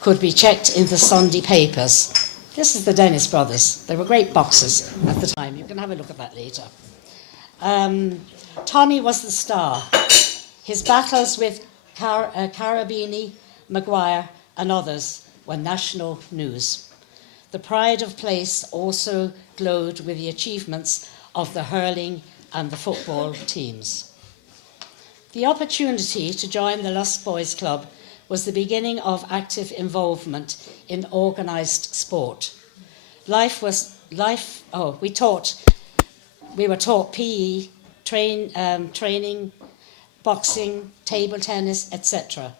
could be checked in the Sunday papers. This is the Dennis brothers. They were great boxers at the time. You can have a look at that later. Tommy was the star. His battles with Carabini, Maguire and others were national news. The pride of place also glowed with the achievements of the hurling and the football teams. The opportunity to join the Lusk Boys Club was the beginning of active involvement in organised sport. We were taught PE, training, boxing, table tennis, etc.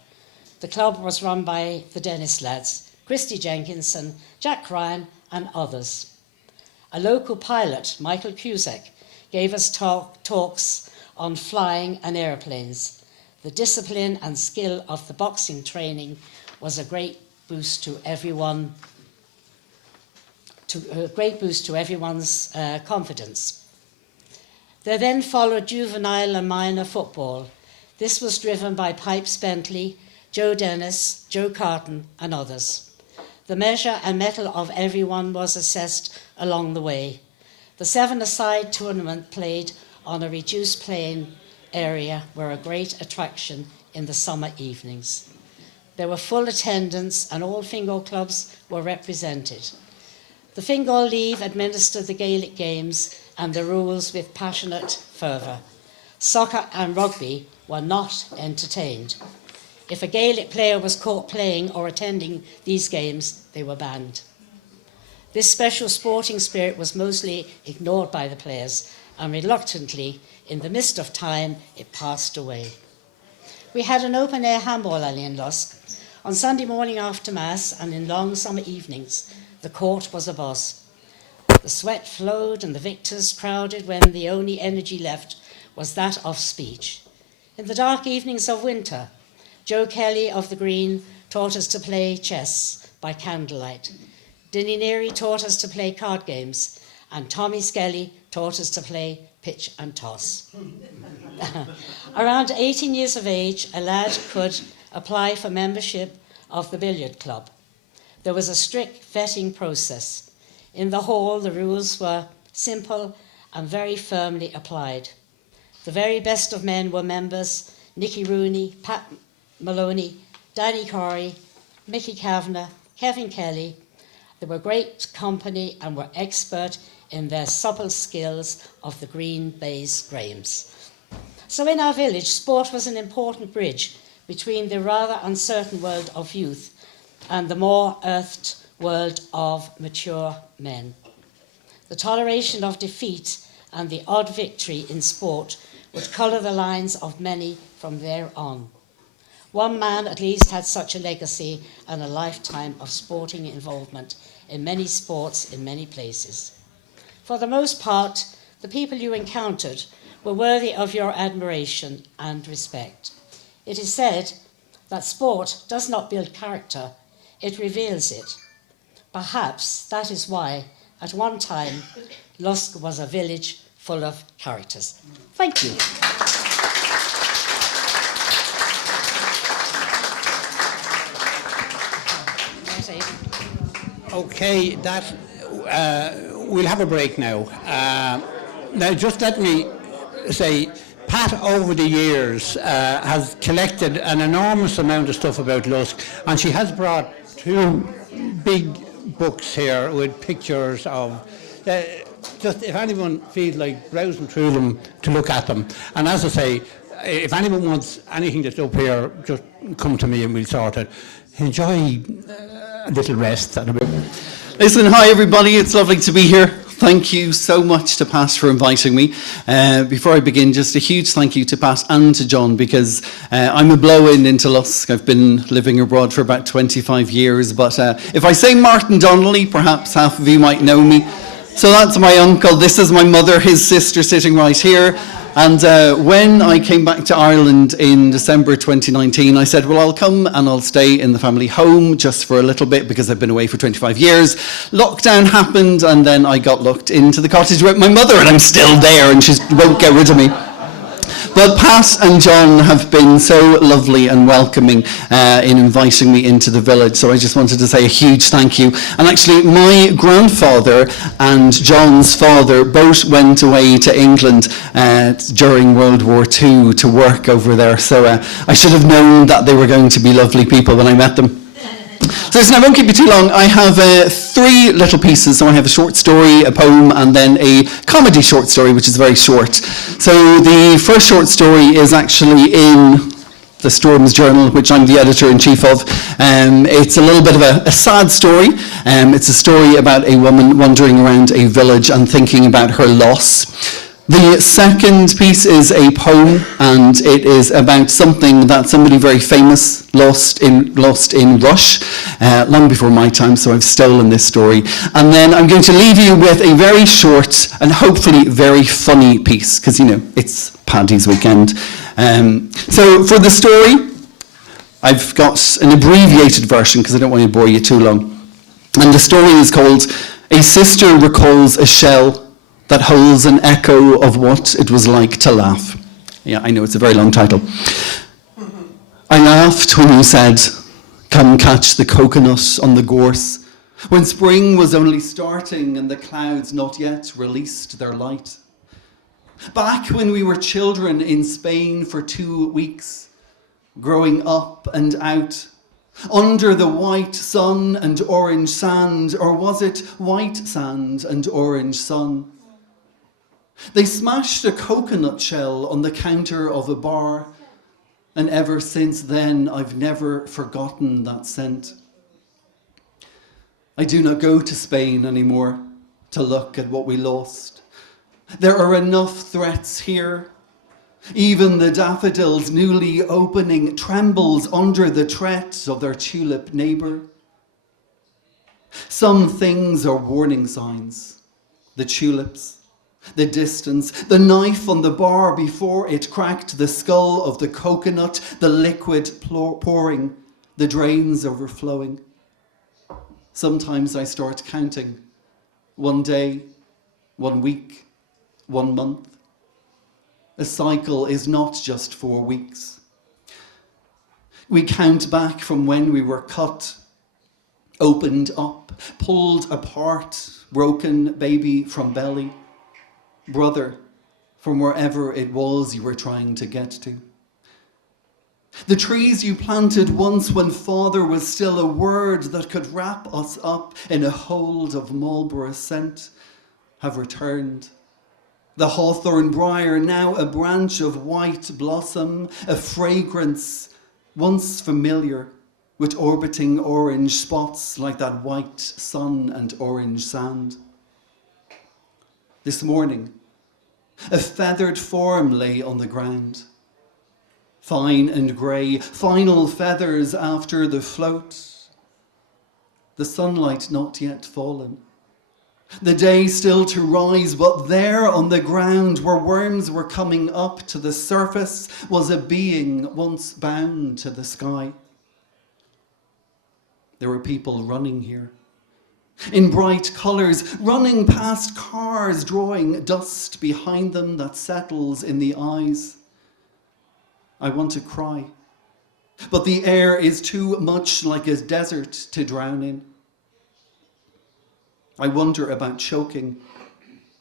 The club was run by the Dennis lads, Christy Jenkinson, Jack Ryan and others. A local pilot, Michael Cusack, gave us talks on flying and airplanes. The discipline and skill of the boxing training was a great boost to everyone's confidence. There then followed juvenile and minor football. This was driven by Pipes Bentley, Joe Dennis, Joe Carton and others. The measure and mettle of everyone was assessed along the way. The 7-a-side tournament played on a reduced playing area were a great attraction in the summer evenings. There were full attendance and all Fingal clubs were represented. The Fingal League administered the Gaelic games and the rules with passionate fervour. Soccer and rugby were not entertained. If a Gaelic player was caught playing or attending these games, they were banned. This special sporting spirit was mostly ignored by the players, and reluctantly, in the mist of time, it passed away. We had an open-air handball alley in Lusk. On Sunday morning after Mass and in long summer evenings, the court was abuzz. The The sweat flowed and the victors crowded when the only energy left was that of speech. In the dark evenings of winter, Joe Kelly of the Green taught us to play chess by candlelight. Dinny Neary taught us to play card games, and Tommy Skelly taught us to play pitch and toss. Around 18 years of age, a lad could apply for membership of the billiard club. There was a strict vetting process. In the hall, the rules were simple and very firmly applied. The very best of men were members: Nicky Rooney, Pat Maloney, Danny Corey, Mickey Kavanagh, Kevin Kelly. They were great company and were expert in their supple skills of the green baize Grahams. So in our village, sport was an important bridge between the rather uncertain world of youth and the more earthed world of mature men. The toleration of defeat and the odd victory in sport would colour the lines of many from there on. One man at least had such a legacy and a lifetime of sporting involvement in many sports in many places. For the most part, the people you encountered were worthy of your admiration and respect. It is said that sport does not build character, it reveals it. Perhaps that is why, at one time, Lusk was a village full of characters. Thank you. Okay, we'll have a break now. Now, just let me say, Pat, over the years, has collected an enormous amount of stuff about Lusk, and she has brought 2 big books here with pictures of, just if anyone feels like browsing through them, to look at them. And as I say, if anyone wants anything that's up here, just come to me and we'll sort it. Enjoy a little rest. Listen, hi everybody, it's lovely to be here. Thank you so much to Pat for inviting me. Before I begin, just a huge thank you to Pat and to John, because I'm a blow-in into Lusk. I've been living abroad for about 25 years, but if I say Martin Donnelly, perhaps half of you might know me. So that's my uncle, this is my mother, his sister sitting right here. And when I came back to Ireland in December 2019, I said, well, I'll come and I'll stay in the family home just for a little bit because I've been away for 25 years. Lockdown happened, and then I got locked into the cottage with my mother, and I'm still there, and she won't get rid of me. But Pat and John have been so lovely and welcoming in inviting me into the village, so I just wanted to say a huge thank you. And actually, my grandfather and John's father both went away to England during World War II to work over there, so I should have known that they were going to be lovely people when I met them. So listen, I won't keep you too long. I have 3 little pieces. So I have a short story, a poem, and then a comedy short story, which is very short. So the first short story is actually in the Storms Journal, which I'm the editor-in-chief of. It's a little bit of a sad story. It's a story about a woman wandering around a village and thinking about her loss. The second piece is a poem, and it is about something that somebody very famous lost in Rush, long before my time, so I've stolen this story. And then I'm going to leave you with a very short and hopefully very funny piece, because, you know, it's Paddy's weekend. So for the story, I've got an abbreviated version, because I don't want to bore you too long. And the story is called A Sister Recalls a Shell That Holds an Echo of What It Was Like to Laugh. Yeah, I know, it's a very long title. I laughed when you said, come catch the coconut on the gorse, when spring was only starting and the clouds not yet released their light. Back when we were children in Spain for 2 weeks, growing up and out, under the white sun and orange sand, or was it white sand and orange sun? They smashed a coconut shell on the counter of a bar, and ever since then I've never forgotten that scent. I do not go to Spain anymore to look at what we lost. There are enough threats here. Even the daffodils newly opening trembles under the tread of their tulip neighbour. Some things are warning signs. the tulips, the distance, the knife on the bar before it cracked the skull of the coconut, the liquid pouring, the drains overflowing. Sometimes I start counting. 1 day, 1 week, 1 month. A cycle is not just 4 weeks. We count back from when we were cut, opened up, pulled apart, broken baby from belly, brother from wherever it was you were trying to get to. The trees you planted once when father was still a word that could wrap us up in a hold of Marlborough scent have returned. The hawthorn briar, now a branch of white blossom, a fragrance once familiar, with orbiting orange spots like that white sun and orange sand. This morning, a feathered form lay on the ground. Fine and grey, final feathers after the float. The sunlight not yet fallen. The day still to rise, but there on the ground where worms were coming up to the surface was a being once bound to the sky. There were people running here, in bright colours, running past cars, drawing dust behind them that settles in the eyes. I want to cry, but the air is too much like a desert to drown in. I wonder about choking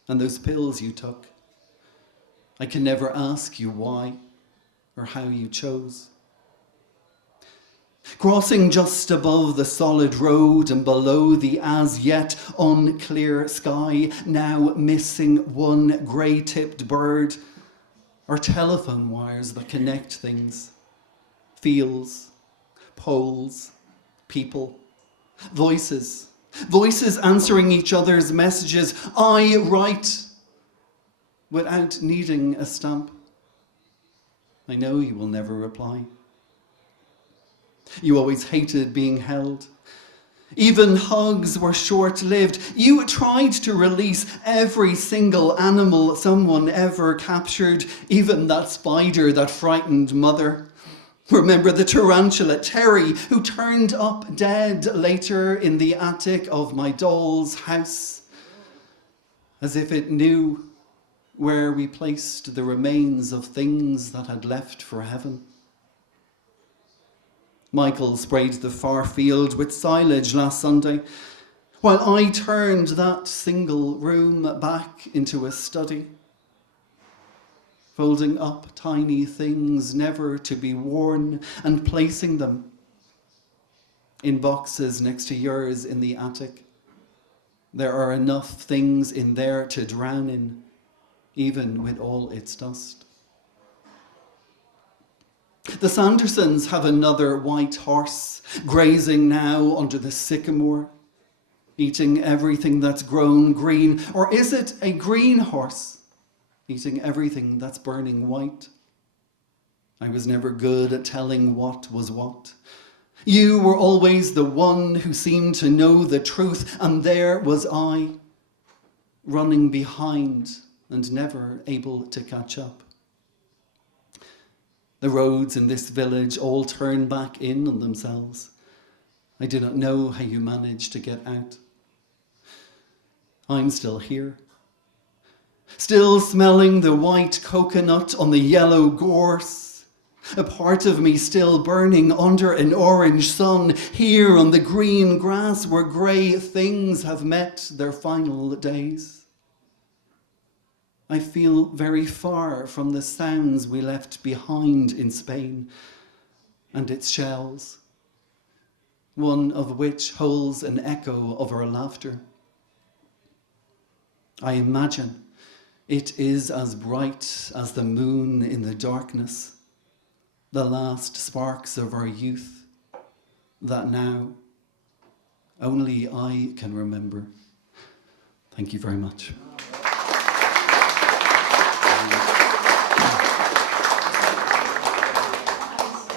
and those pills you took. I can never ask you why or how you chose. Crossing just above the solid road and below the as yet unclear sky, now missing one grey-tipped bird, are telephone wires that connect things, fields, poles, people, voices answering each other's messages. I write without needing a stamp. I know you will never reply. You always hated being held. Even hugs were short-lived. You tried to release every single animal someone ever captured, even that spider that frightened mother. Remember the tarantula, Terry, who turned up dead later in the attic of my doll's house, as if it knew where we placed the remains of things that had left for heaven. Michael sprayed the far field with silage last Sunday, while I turned that single room back into a study, folding up tiny things never to be worn and placing them in boxes next to yours in the attic. There are enough things in there to drown in, even with all its dust. The Sandersons have another white horse, grazing now under the sycamore, eating everything that's grown green. Or is it a green horse, eating everything that's burning white? I was never good at telling what was what. You were always the one who seemed to know the truth, and there was I, running behind and never able to catch up. The roads in this village all turn back in on themselves. I do not know how you managed to get out. I'm still here, still smelling the white coconut on the yellow gorse, a part of me still burning under an orange sun, here on the green grass where grey things have met their final days. I feel very far from the sounds we left behind in Spain and its shells, one of which holds an echo of our laughter. I imagine it is as bright as the moon in the darkness, the last sparks of our youth that now only I can remember. Thank you very much.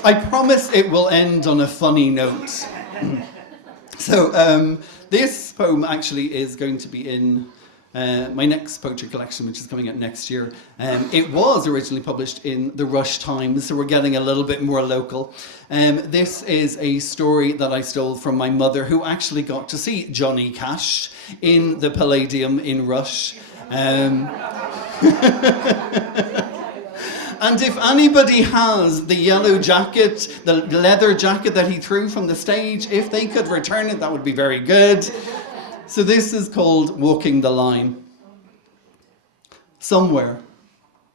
I promise it will end on a funny note. So this poem actually is going to be in my next poetry collection, which is coming out next year. It was originally published in the Rush Times, so we're getting a little bit more local. This is a story that I stole from my mother, who actually got to see Johnny Cash in the Palladium in Rush. And if anybody has the yellow jacket, the leather jacket that he threw from the stage, if they could return it, that would be very good. So this is called Walking the Line. Somewhere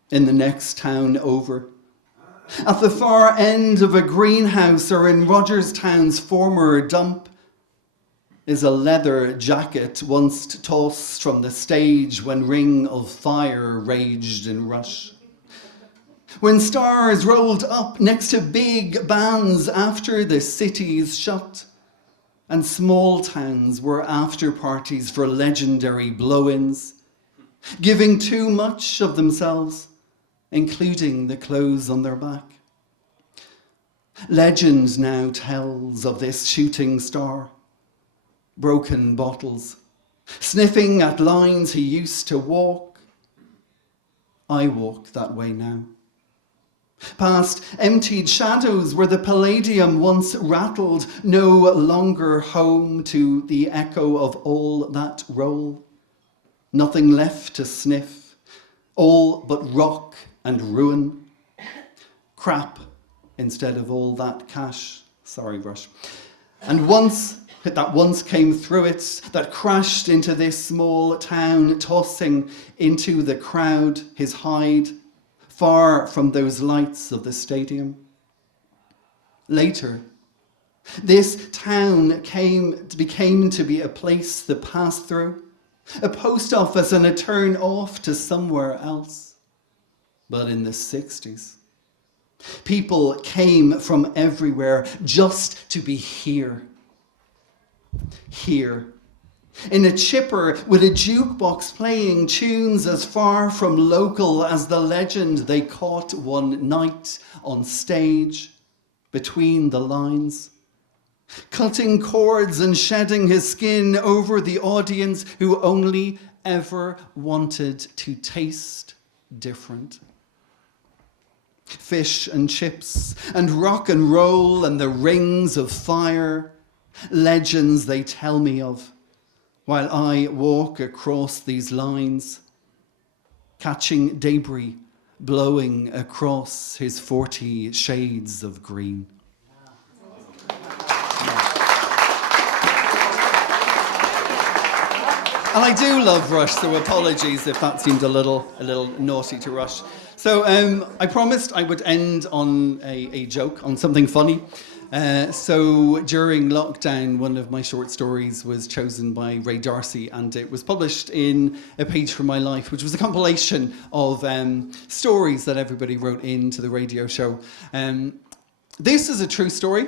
in the next town over, at the far end of a greenhouse or in Rogerstown's former dump, is a leather jacket once tossed from the stage when Ring of Fire raged in Rush. When stars rolled up next to big bands after the cities shut, and small towns were after parties for legendary blow-ins, giving too much of themselves, including the clothes on their back. Legend now tells of this shooting star, broken bottles, sniffing at lines he used to walk. I walk that way now. Past emptied shadows where the Palladium once rattled, no longer home to the echo of all that roll. Nothing left to sniff, all but rock and ruin. Crap instead of all that cash. Sorry, Rush. And once came through it, that crashed into this small town, tossing into the crowd his hide, far from those lights of the stadium. Later, this town became to be a place to pass through, a post office and a turn off to somewhere else. But in the 60s, people came from everywhere just to be here. Here, in a chipper with a jukebox playing tunes as far from local as the legend they caught one night on stage, between the lines, cutting chords and shedding his skin over the audience who only ever wanted to taste different. Fish and chips and rock and roll and the rings of fire, legends they tell me of, while I walk across these lines, catching debris blowing across his 40 shades of green. And I do love Rush, so apologies if that seemed a little naughty to Rush. So I promised I would end on a joke, on something funny. So during lockdown, one of my short stories was chosen by Ray Darcy, and it was published in A Page from My Life, which was a compilation of stories that everybody wrote into the radio show. This is a true story.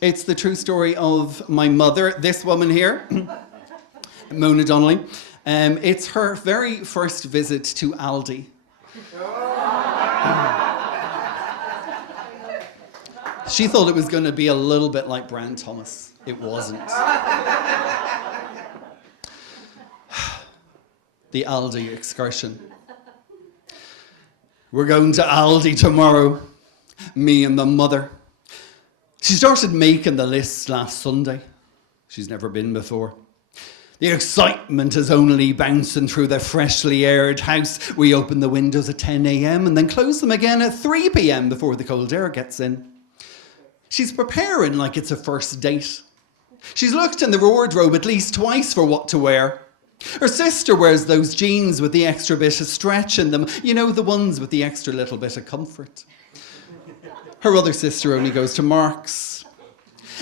It's the true story of my mother, this woman here, Mona Donnelly. It's her very first visit to Aldi. She thought it was going to be a little bit like Brian Thomas. It wasn't. The Aldi excursion. We're going to Aldi tomorrow, me and the mother. She started making the list last Sunday. She's never been before. The excitement is only bouncing through the freshly aired house. We open the windows at 10 a.m. and then close them again at 3 p.m. before the cold air gets in. She's preparing like it's a first date. She's looked in the wardrobe at least twice for what to wear. Her sister wears those jeans with the extra bit of stretch in them. You know, the ones with the extra little bit of comfort. Her other sister only goes to Marks.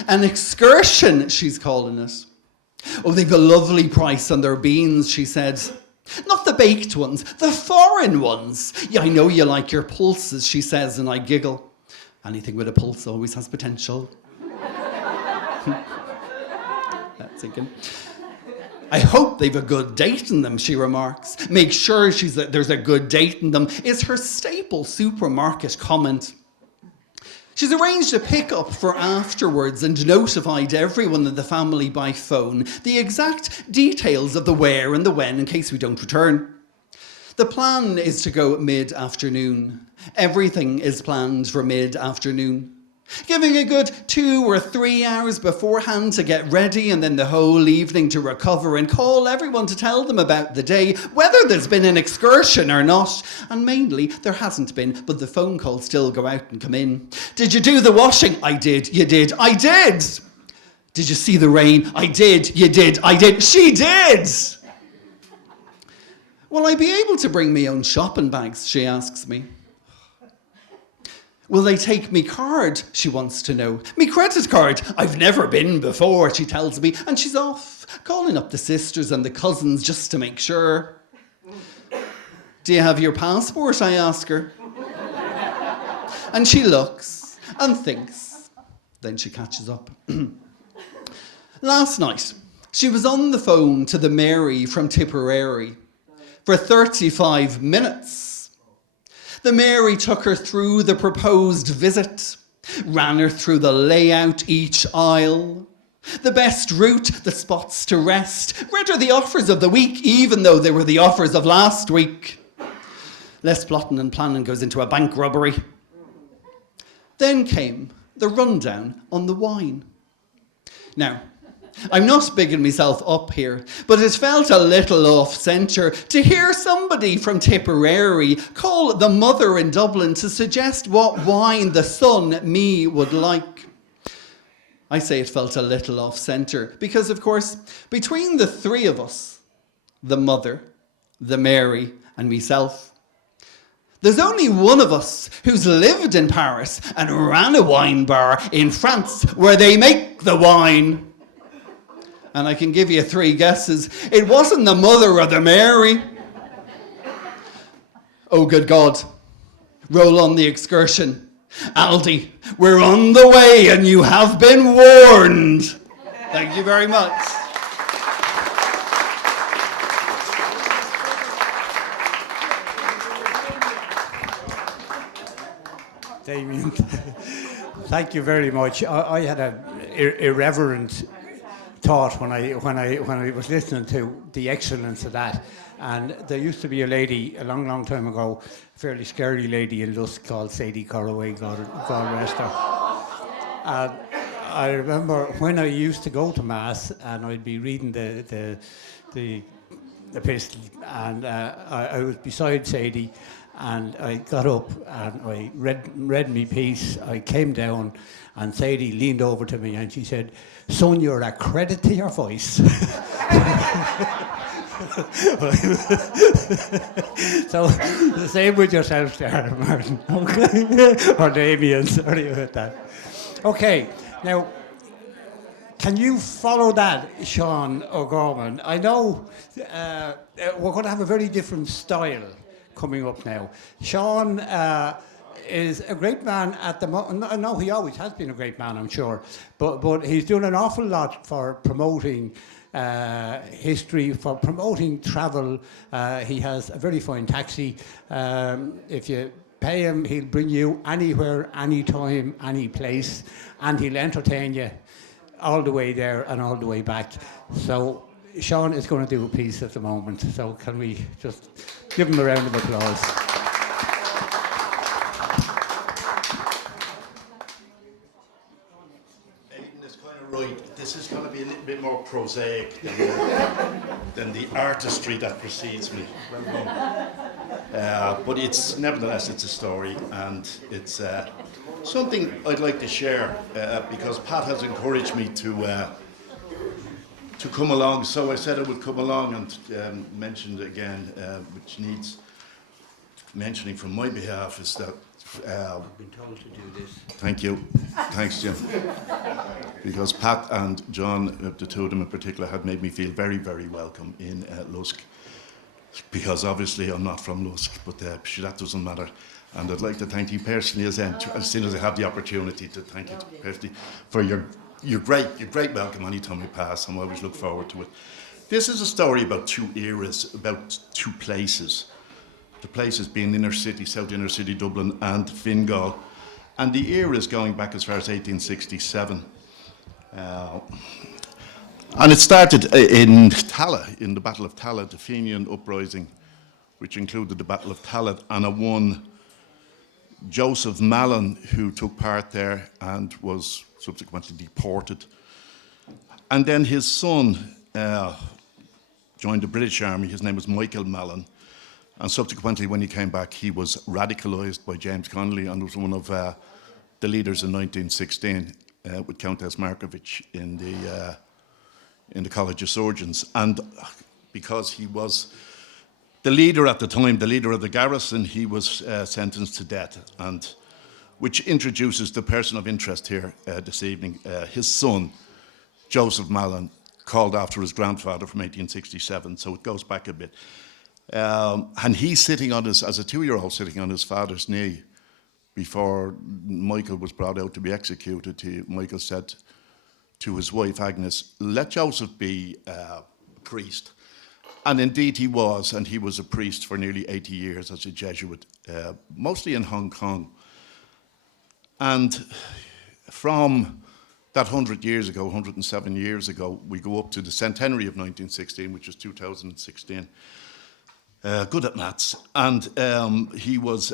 An excursion, she's calling it. Oh, they've a lovely price on their beans, she said. Not the baked ones, the foreign ones. Yeah, I know you like your pulses, she says, and I giggle. Anything with a pulse always has potential. That's thinking. I hope they've a good date in them, she remarks. Make sure there's a good date in them is her staple supermarket comment. She's arranged a pick-up for afterwards and notified everyone in the family by phone the exact details of the where and the when in case we don't return. The plan is to go mid-afternoon. Everything is planned for mid-afternoon. Giving a good 2 or 3 hours beforehand to get ready and then the whole evening to recover and call everyone to tell them about the day, whether there's been an excursion or not. And mainly, there hasn't been, but the phone calls still go out and come in. Did you do the washing? I did. You did. I did. Did you see the rain? I did. You did. I did. She did. Will I be able to bring me own shopping bags, she asks me. Will they take me card, she wants to know. Me credit card, I've never been before, she tells me, and she's off, calling up the sisters and the cousins just to make sure. Do you have your passport, I ask her. And she looks and thinks, then she catches up. Last night, she was on the phone to the Mary from Tipperary for 35 minutes. The Mary took her through the proposed visit, ran her through the layout each aisle, the best route, the spots to rest, read her the offers of the week, even though they were the offers of last week. Less plotting and planning goes into a bank robbery. Then came the rundown on the wine. Now, I'm not bigging myself up here, but it felt a little off-centre to hear somebody from Tipperary call the mother in Dublin to suggest what wine the son, me, would like. I say it felt a little off-centre because, of course, between the three of us, the mother, the Mary, and myself, there's only one of us who's lived in Paris and ran a wine bar in France where they make the wine. And I can give you 3 guesses. It wasn't the mother or the Mary. Oh, good God. Roll on the excursion. Aldi, we're on the way and you have been warned. Thank you very much. Damien, thank you very much. I had an irreverent thought when I was listening to the excellence of that. And there used to be a lady a long, long time ago, a fairly scary lady in Lusk called Sadie Corraway, God rest her. And I remember when I used to go to Mass and I'd be reading the epistle, and I was beside Sadie, and I got up and I read me piece. I came down and Sadie leaned over to me and she said, "Son, you're a credit to your voice." So the same with yourself there, Martin. Okay. Or Damien, sorry about that. Okay, now, can you follow that, Sean O'Gorman? I know we're going to have a very different style coming up now. Sean is a great man at the moment. No, he always has been a great man, I'm sure. But he's doing an awful lot for promoting history, for promoting travel. He has a very fine taxi. If you pay him, he'll bring you anywhere, anytime, any place, and he'll entertain you all the way there and all the way back. So Sean is going to do a piece at the moment. So can we just give him a round of applause? Aidan is kind of right. This is going to be a little bit more prosaic than the artistry that precedes me. But it's nevertheless it's a story, and it's something I'd like to share because Pat has encouraged me to come along. So I said I would come along and mention it again, which needs mentioning from my behalf is that I've been told to do this. Thank you. Thanks, Jim. Because Pat and John, the two of them in particular, had made me feel very, very welcome in Lusk. Because obviously I'm not from Lusk, but that doesn't matter. And I'd like to thank you personally as soon as I have the opportunity to thank you personally for your great welcome anytime we pass. I always look forward to it. This is a story about 2 eras, about 2 places. The places being inner city, south inner city Dublin, and Fingal. And the era is going back as far as 1867. And it started in Tallaght, in the Battle of Tallaght, the Fenian uprising, which included the Battle of Tallaght, and a one Joseph Mallon, who took part there and was subsequently deported. And then his son joined the British Army. His name was Michael Mallon. And subsequently, when he came back, he was radicalised by James Connolly and was one of the leaders in 1916 with Countess Markovich in the College of Surgeons. And because he was the leader at the time, the leader of the garrison, he was sentenced to death, and which introduces the person of interest here this evening. His son, Joseph Mallon, called after his grandfather from 1867, so it goes back a bit. And he's sitting on his, as a 2-year-old, sitting on his father's knee before Michael was brought out to be executed. Michael said to his wife, Agnes, let Joseph be a priest. And indeed he was, and he was a priest for nearly 80 years as a Jesuit, mostly in Hong Kong. And from that 100 years ago, 107 years ago, we go up to the centenary of 1916, which is 2016. Good at maths. And he was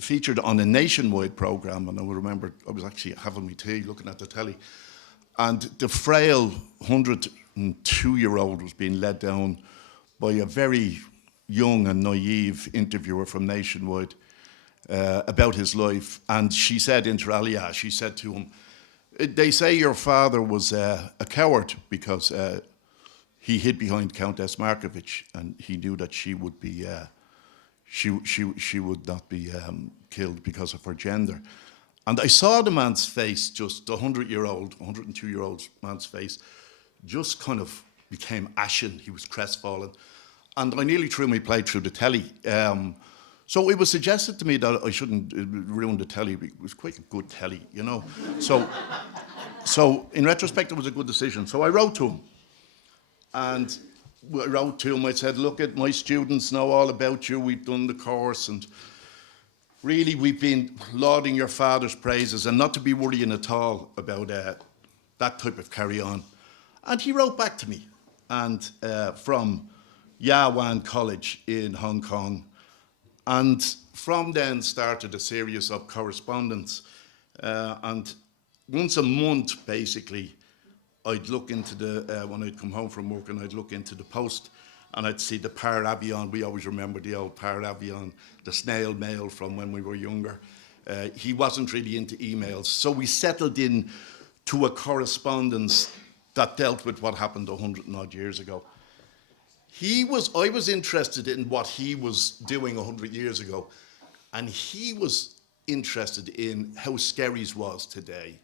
featured on a nationwide programme, and I remember I was actually having my tea looking at the telly, and the frail 102-year-old was being led down by a very young and naive interviewer from Nationwide about his life. And she said, inter alia, she said to him, they say your father was a coward because he hid behind Countess Markovich, and he knew that she would be, she would not be killed because of her gender. And I saw the man's face, just the 100-year-old, 102-year-old man's face, just kind of became ashen. He was crestfallen. And I nearly threw my plate through the telly. So it was suggested to me that I shouldn't ruin the telly. It was quite a good telly, you know. So in retrospect, it was a good decision. So I wrote to him. And I wrote to him, I said, look, my students know all about you. We've done the course. And really, we've been lauding your father's praises and not to be worrying at all about that type of carry-on. And he wrote back to me, and from Ya Wan College in Hong Kong. And from then started a series of correspondence. And once a month, basically, I'd look into when I'd come home from work, and I'd look into the post, and I'd see the Par Avion. We always remember the old Par Avion, the snail mail from when we were younger. He wasn't really into emails. So we settled in to a correspondence that dealt with what happened 100 and odd years ago. I was interested in what he was doing 100 years ago, and he was interested in how Skerries was today.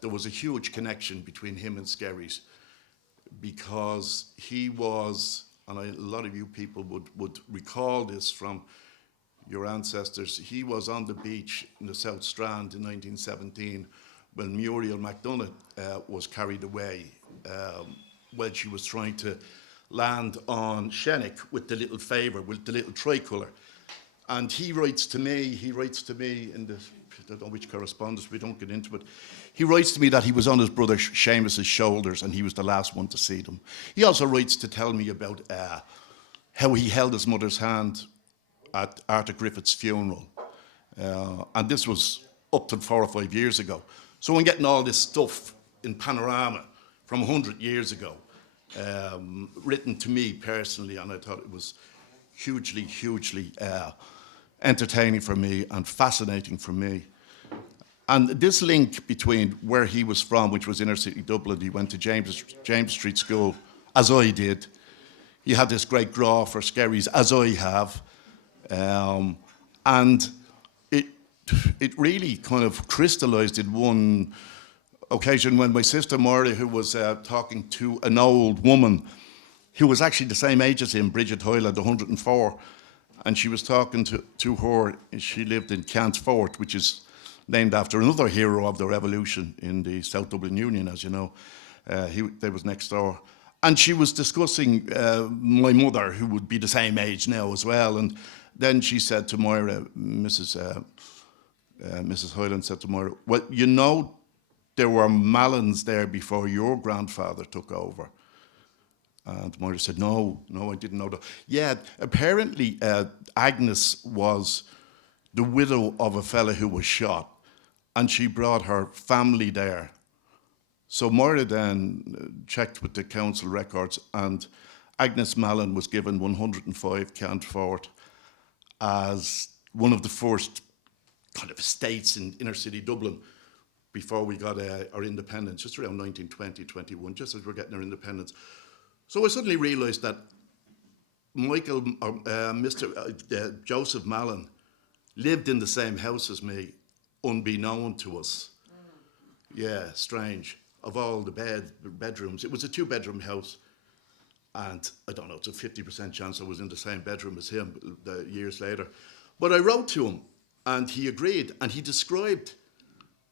There was a huge connection between him and Skerries, because he was, and a lot of you people would recall this from your ancestors, he was on the beach in the South Strand in 1917 when Muriel MacDonagh was carried away when she was trying to land on Shennick with the little favour, with the little tricolour. And he writes to me in the, I don't know which correspondence, we don't get into it, he writes to me that he was on his brother Seamus's shoulders and he was the last one to see them. He also writes to tell me about how he held his mother's hand at Arthur Griffith's funeral. And this was up to 4 or 5 years ago. So I'm getting all this stuff in panorama from 100 years ago, written to me personally, and I thought it was hugely, hugely entertaining for me and fascinating for me. And this link between where he was from, which was inner city Dublin, he went to James Street School, as I did. He had this great draw for Skerries, as I have. And it really kind of crystallised in one occasion when my sister Maura, who was talking to an old woman who was actually the same age as him, Bridget Hoyland, 104, and she was talking to her, she lived in Cantfort, which is named after another hero of the revolution in the South Dublin Union, as you know. They was next door. And she was discussing my mother, who would be the same age now as well. And then she said to Moira, Mrs. Mrs. Hyland said to Moira, well, you know, there were Mallons there before your grandfather took over. And Moira said, no, I didn't know that. Yeah, apparently Agnes was the widow of a fella who was shot, and she brought her family there. So Moira then checked with the council records, and Agnes Mallon was given 105 Cantfort as one of the first kind of estates in inner city Dublin before we got our independence, just around 1920, 21, just as we're getting our independence. So I suddenly realised that Joseph Mallon lived in the same house as me, unbeknown to us. Yeah, strange. Of all the bedrooms, it was a 2-bedroom house. And I don't know, it's a 50% chance I was in the same bedroom as him years later. But I wrote to him, and he agreed, and he described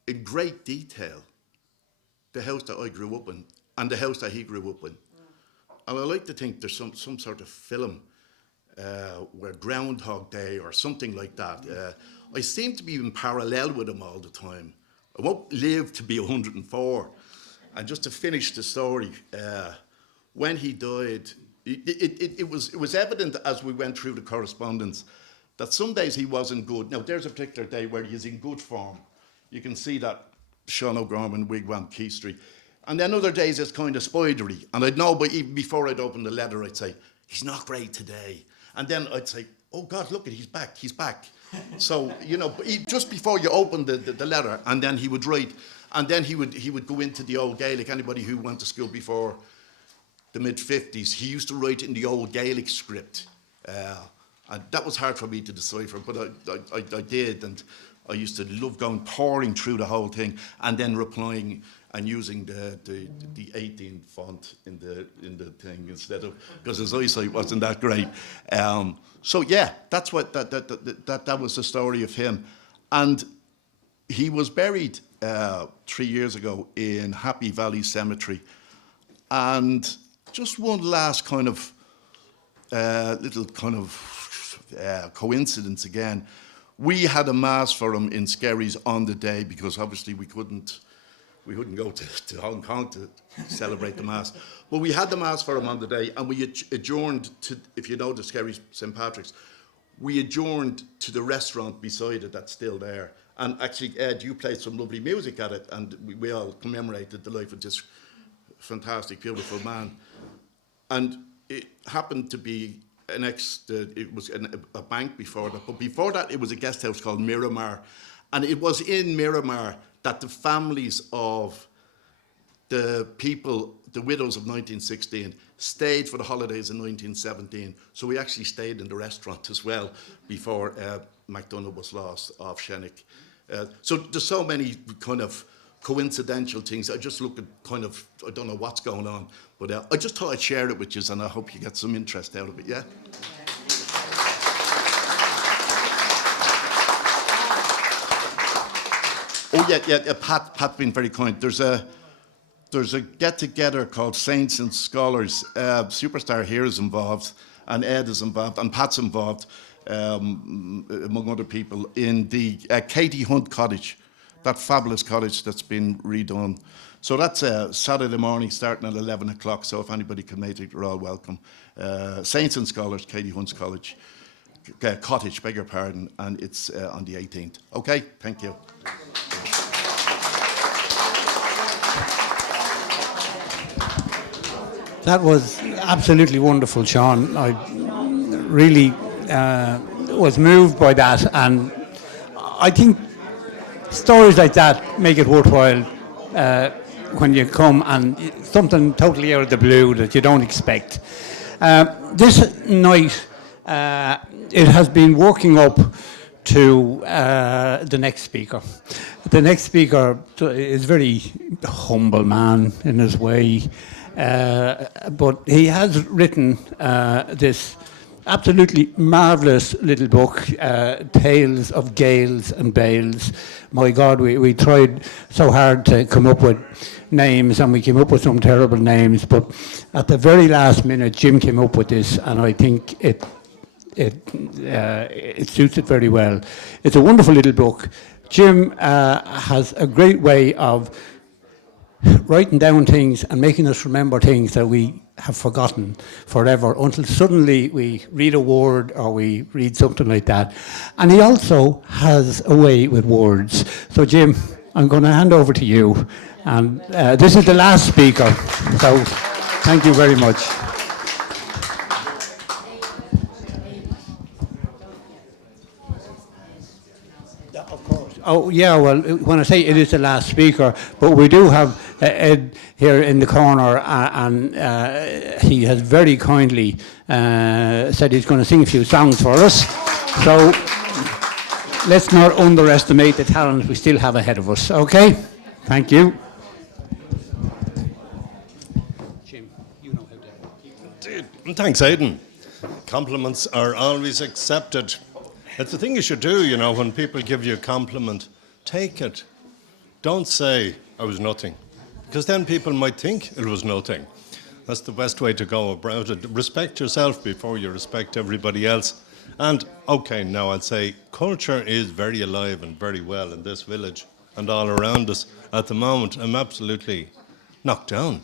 in great detail the house that I grew up in and the house that he grew up in. And I like to think there's some sort of film where Groundhog Day or something like that. I seem to be in parallel with him all the time. I won't live to be 104. And just to finish the story, when he died, it was evident as we went through the correspondence that some days he wasn't good. Now, there's a particular day where he's in good form. You can see that Sean O'Gorman, Wigwam, Key Street. And then other days it's kind of spidery. And I'd know, but even before I'd open the letter, I'd say, he's not great today. And then I'd say, oh God, look at he's back. So, you know, just before you open the letter, and then he would write, and then he would go into the Old Gaelic. Anybody who went to school before the mid-50s, he used to write in the Old Gaelic script. And that was hard for me to decipher, but I did, and I used to love pouring through the whole thing, and then replying and using the 18 font in the thing instead of, because his eyesight wasn't that great. So yeah, that's what that was the story of him, and he was buried 3 years ago in Happy Valley Cemetery, and just one last kind of little kind of coincidence again. We had a mass for him in Skerries on the day because obviously we couldn't go to Hong Kong to celebrate the mass. But we had the mass for him on the day, and we adjourned to, if you know the Skerries St. Patrick's, we adjourned to the restaurant beside it that's still there. And actually, Ed, you played some lovely music at it, and we all commemorated the life of this fantastic, beautiful man. And it happened to be it was a bank before that, but before that it was a guest house called Miramar, and it was in Miramar that the families of the people, the widows of 1916, stayed for the holidays in 1917. So we actually stayed in the restaurant as well before MacDonald was lost off Shennick. So there's so many kind of coincidental things. I just look at kind of, I don't know what's going on, but I just thought I'd share it with you, and I hope you get some interest out of it, yeah? Oh yeah, Pat's been very kind. There's a get-together called Saints and Scholars. Superstar here is involved, and Ed is involved, and Pat's involved, among other people, in the Katie Hunt Cottage, that fabulous cottage that's been redone. So that's Saturday morning starting at 11 o'clock, so if anybody can make it, you're all welcome. Saints and Scholars, Katie Hunt's Cottage, beg your pardon, and it's on the 18th. Okay, thank you. That was absolutely wonderful, Sean. I really was moved by that, and I think stories like that make it worthwhile when you come and something totally out of the blue that you don't expect. This night, it has been working up to the next speaker. The next speaker is a very humble man in his way, but he has written this absolutely marvellous little book, Tales of Gales and Bales. My God, we tried so hard to come up with names, and we came up with some terrible names, but at the very last minute Jim came up with this, and I think it suits it very well. It's a wonderful little book, Jim has a great way of writing down things and making us remember things that we have forgotten forever until suddenly we read a word or we read something like that. And he also has a way with words. So Jim, I'm going to hand over to you. And this is the last speaker. So thank you very much. Oh, yeah, well, when I say it is the last speaker, but we do have Ed here in the corner, and he has very kindly said he's going to sing a few songs for us. So let's not underestimate the talent we still have ahead of us, okay? Thank you. Jim, you know how to... Thanks, Aidan. Compliments are always accepted. It's the thing you should do, you know, when people give you a compliment. Take it. Don't say, I was nothing. Because then people might think it was nothing. That's the best way to go about it. Respect yourself before you respect everybody else. And, okay, now I'll say, culture is very alive and very well in this village and all around us. At the moment, I'm absolutely knocked down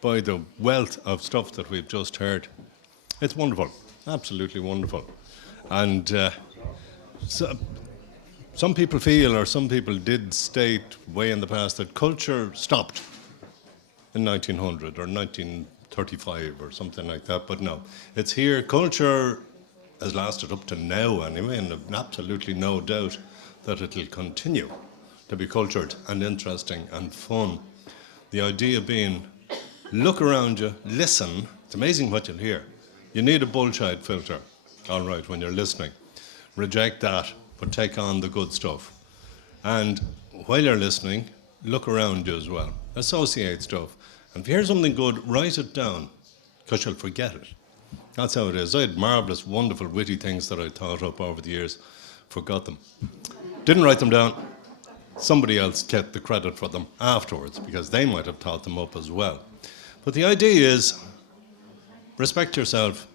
by the wealth of stuff that we've just heard. It's wonderful. Absolutely wonderful. And... So, some people feel, or some people did state way in the past, that culture stopped in 1900 or 1935 or something like that, but no. It's here. Culture has lasted up to now anyway, and I've absolutely no doubt that it'll continue to be cultured and interesting and fun. The idea being, look around you, listen. It's amazing what you'll hear. You need a bullshit filter, all right, when you're listening. Reject that, but take on the good stuff. And while you're listening, look around you as well. Associate stuff. And if you hear something good, write it down, because you'll forget it. That's how it is. I had marvellous, wonderful, witty things that I thought up over the years, forgot them. Didn't write them down. Somebody else get the credit for them afterwards, because they might have thought them up as well. But the idea is, respect yourself,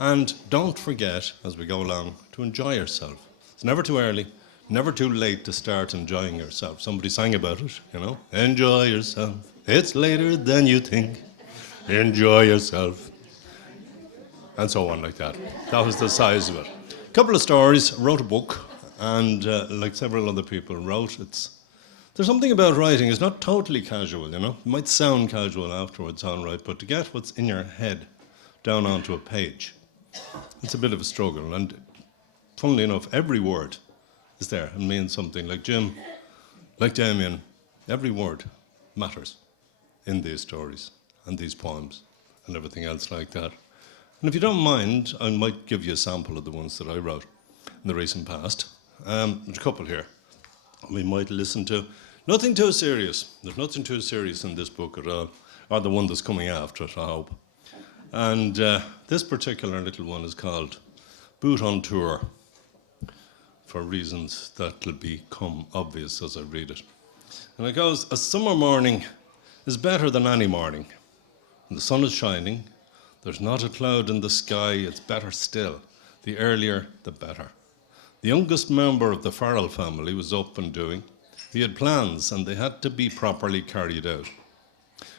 and don't forget, as we go along, to enjoy yourself. It's never too early, never too late to start enjoying yourself. Somebody sang about it, you know. Enjoy yourself. It's later than you think. Enjoy yourself. And so on like that. That was the size of it. A couple of stories, wrote a book, and like several other people wrote, there's something about writing, it's not totally casual, you know. It might sound casual afterwards, all right, but to get what's in your head down onto a page, it's a bit of a struggle, and funnily enough, every word is there and means something. Like Jim, like Damien, every word matters in these stories and these poems and everything else like that. And if you don't mind, I might give you a sample of the ones that I wrote in the recent past. There's a couple here we might listen to. Nothing too serious. There's nothing too serious in this book at all, or the one that's coming after it, I hope. And this particular little one is called Boot on Tour, for reasons that will become obvious as I read it. And it goes, a summer morning is better than any morning. When the sun is shining, there's not a cloud in the sky, it's better still. The earlier, the better. The youngest member of the Farrell family was up and doing. He had plans, and they had to be properly carried out.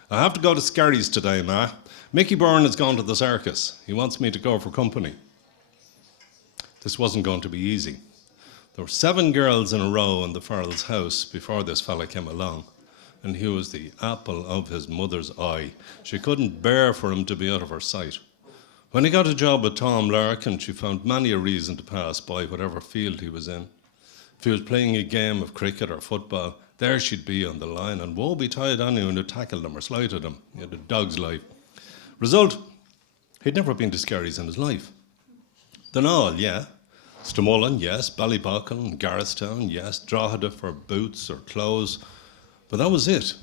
I have to go to Skerries today, Ma. Mickey Byrne has gone to the circus. He wants me to go for company. This wasn't going to be easy. There were 7 girls in a row in the Farrell's house before this fella came along, and he was the apple of his mother's eye. She couldn't bear for him to be out of her sight. When he got a job with Tom Larkin, she found many a reason to pass by whatever field he was in. If he was playing a game of cricket or football, there she'd be on the line, and woe betide anyone who tackled him or slighted him. He had a dog's life. Result, he'd never been to Skerries in his life. Dunall, yeah. Stamullen, yes. Ballybocken, Garristown, yes. Drogheda for boots or clothes. But that was it.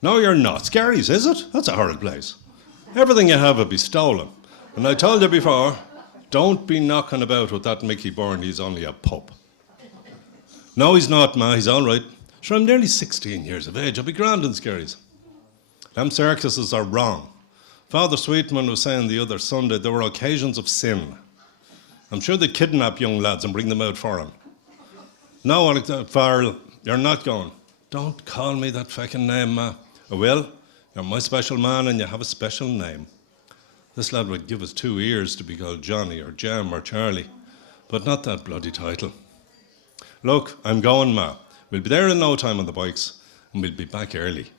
No, you're not. Skerries, is it? That's a horrid place. Everything you have will be stolen. And I told you before, don't be knocking about with that Mickey Byrne, he's only a pup. No, he's not, Ma, he's all right. Sure, I'm nearly 16 years of age. I'll be grand in Skerries. Them circuses are wrong. Father Sweetman was saying the other Sunday there were occasions of sin. I'm sure they kidnap young lads and bring them out for him. No, Alexander Farrell, you're not going. Don't call me that fucking name, Ma. I will. You're my special man and you have a special name. This lad would give us 2 ears to be called Johnny or Jem or Charlie, but not that bloody title. Look, I'm going, Ma. We'll be there in no time on the bikes, and we'll be back early.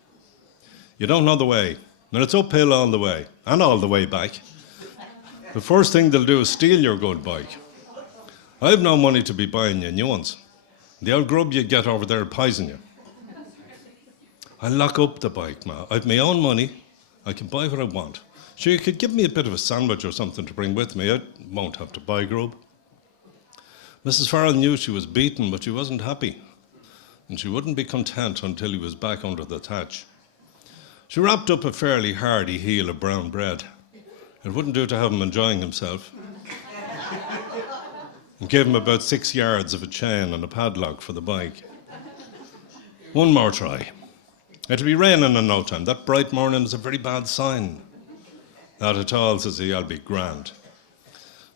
You don't know the way, and it's uphill all the way, and all the way back. The first thing they'll do is steal your good bike. I've no money to be buying you new ones. The old grub you get over there will poison you. I'll lock up the bike, Ma. I've my own money. I can buy what I want. Sure, you could give me a bit of a sandwich or something to bring with me. I won't have to buy grub. Mrs. Farrell knew she was beaten, but she wasn't happy. And she wouldn't be content until he was back under the thatch. She wrapped up a fairly hardy heel of brown bread. It wouldn't do to have him enjoying himself. And gave him about 6 yards of a chain and a padlock for the bike. One more try. It'll be raining in no time. That bright morning is a very bad sign. Not at all, says he, I'll be grand.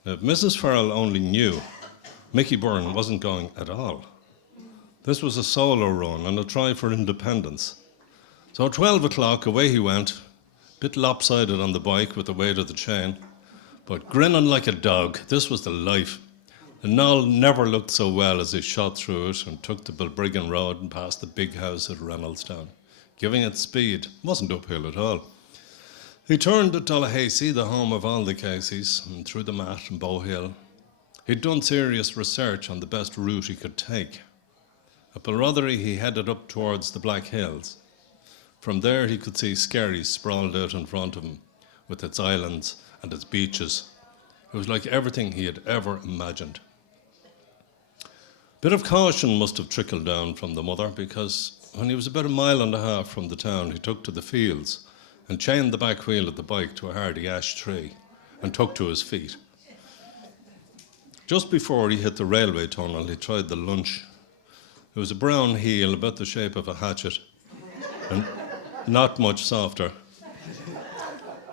Now, if Mrs. Farrell only knew, Mickey Byrne wasn't going at all. This was a solo run and a try for independence. So at 12 o'clock, away he went, a bit lopsided on the bike with the weight of the chain, but grinning like a dog. This was the life. The knoll never looked so well as he shot through it and took the Bilbriggan Road and passed the big house at Reynoldstown. Giving it speed, wasn't uphill at all. He turned at Dollahasey, the home of all the Caseys, and through the Mat and Bow Hill. He'd done serious research on the best route he could take. At Balrotherry, he headed up towards the Black Hills. From there, he could see Skerry sprawled out in front of him, with its islands and its beaches. It was like everything he had ever imagined. A bit of caution must have trickled down from the mother, because when he was about 1.5 miles from the town, he took to the fields and chained the back wheel of the bike to a hardy ash tree and took to his feet. Just before he hit the railway tunnel, he tried the lunch. It was a brown heel about the shape of a hatchet and not much softer.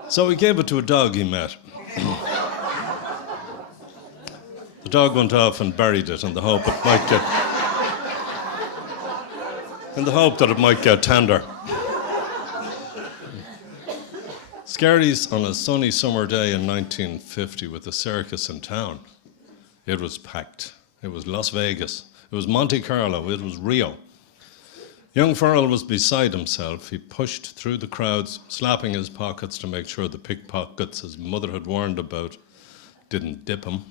So he gave it to a dog he met. The dog went off and buried it in the hope that it might get tender. Skerry's on a sunny summer day in 1950 with a circus in town. It was packed. It was Las Vegas. It was Monte Carlo. It was Rio. Young Farrell was beside himself. He pushed through the crowds, slapping his pockets to make sure the pickpockets his mother had warned about didn't dip him.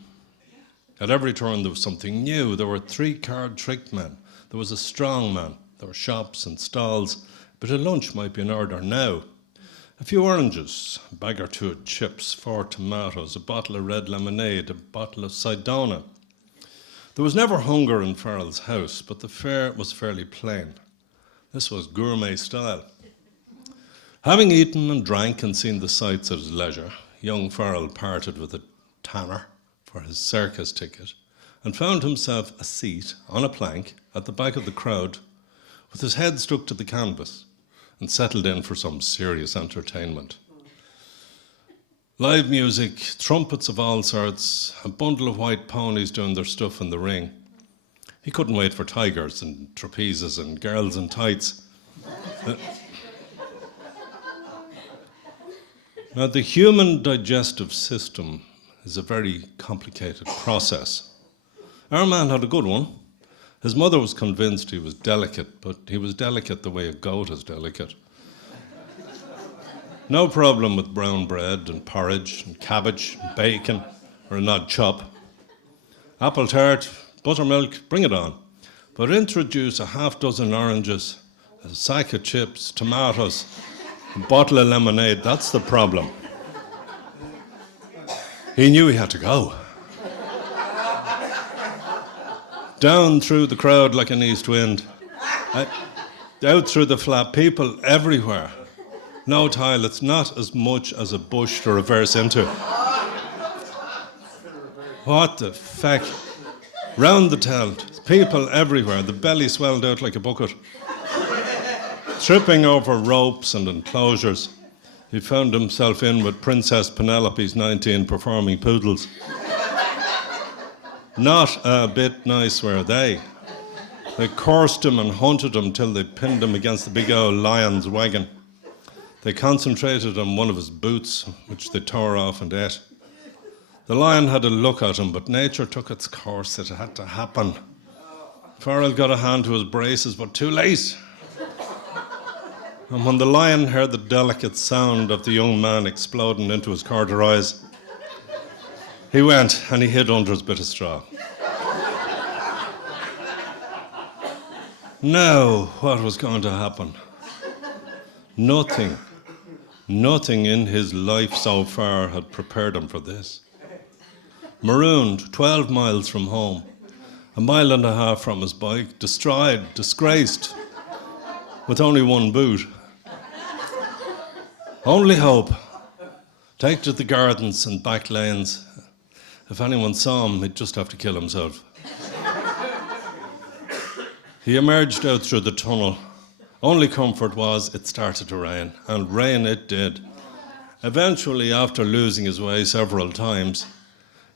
At every turn there was something new. There were 3-card trick men. There was a strong man. There were shops and stalls. But a lunch might be in order now. A few oranges, a bag or 2 of chips, 4 tomatoes, a bottle of red lemonade, a bottle of Sidona. There was never hunger in Farrell's house, but the fare was fairly plain. This was gourmet style. Having eaten and drank and seen the sights at his leisure, young Farrell parted with a tanner for his circus ticket and found himself a seat on a plank at the back of the crowd with his head stuck to the canvas and settled in for some serious entertainment. Live music, trumpets of all sorts, a bundle of white ponies doing their stuff in the ring. He couldn't wait for tigers and trapezes and girls in tights. Now, the human digestive system is a very complicated process. Our man had a good one. His mother was convinced he was delicate, but he was delicate the way a goat is delicate. No problem with brown bread and porridge and cabbage and bacon or an odd chop. Apple tart, buttermilk, bring it on. But introduce a half dozen oranges, a sack of chips, tomatoes, a bottle of lemonade, that's the problem. He knew he had to go. Down through the crowd like an east wind. Out through the flap, people everywhere. No toilets, not as much as a bush to reverse into. What the feck? Round the tent, people everywhere, the belly swelled out like a bucket. Tripping over ropes and enclosures, he found himself in with Princess Penelope's 19 performing poodles. Not a bit nice were they. They coursed him and hunted him till they pinned him against the big old lion's wagon. They concentrated on one of his boots, which they tore off and ate. The lion had a look at him, but nature took its course. It had to happen. Farrell got a hand to his braces, but too late. And when the lion heard the delicate sound of the young man exploding into his corduroys, he went and he hid under his bit of straw. Now, what was going to happen? Nothing in his life so far had prepared him for this. Marooned 12 miles from home, a mile and a half from his bike, destroyed, disgraced, with only one boot. Only hope. Take to the gardens and back lanes. If anyone saw him, he'd just have to kill himself. He emerged out through the tunnel. Only comfort was it started to rain, and rain it did. Eventually, after losing his way several times,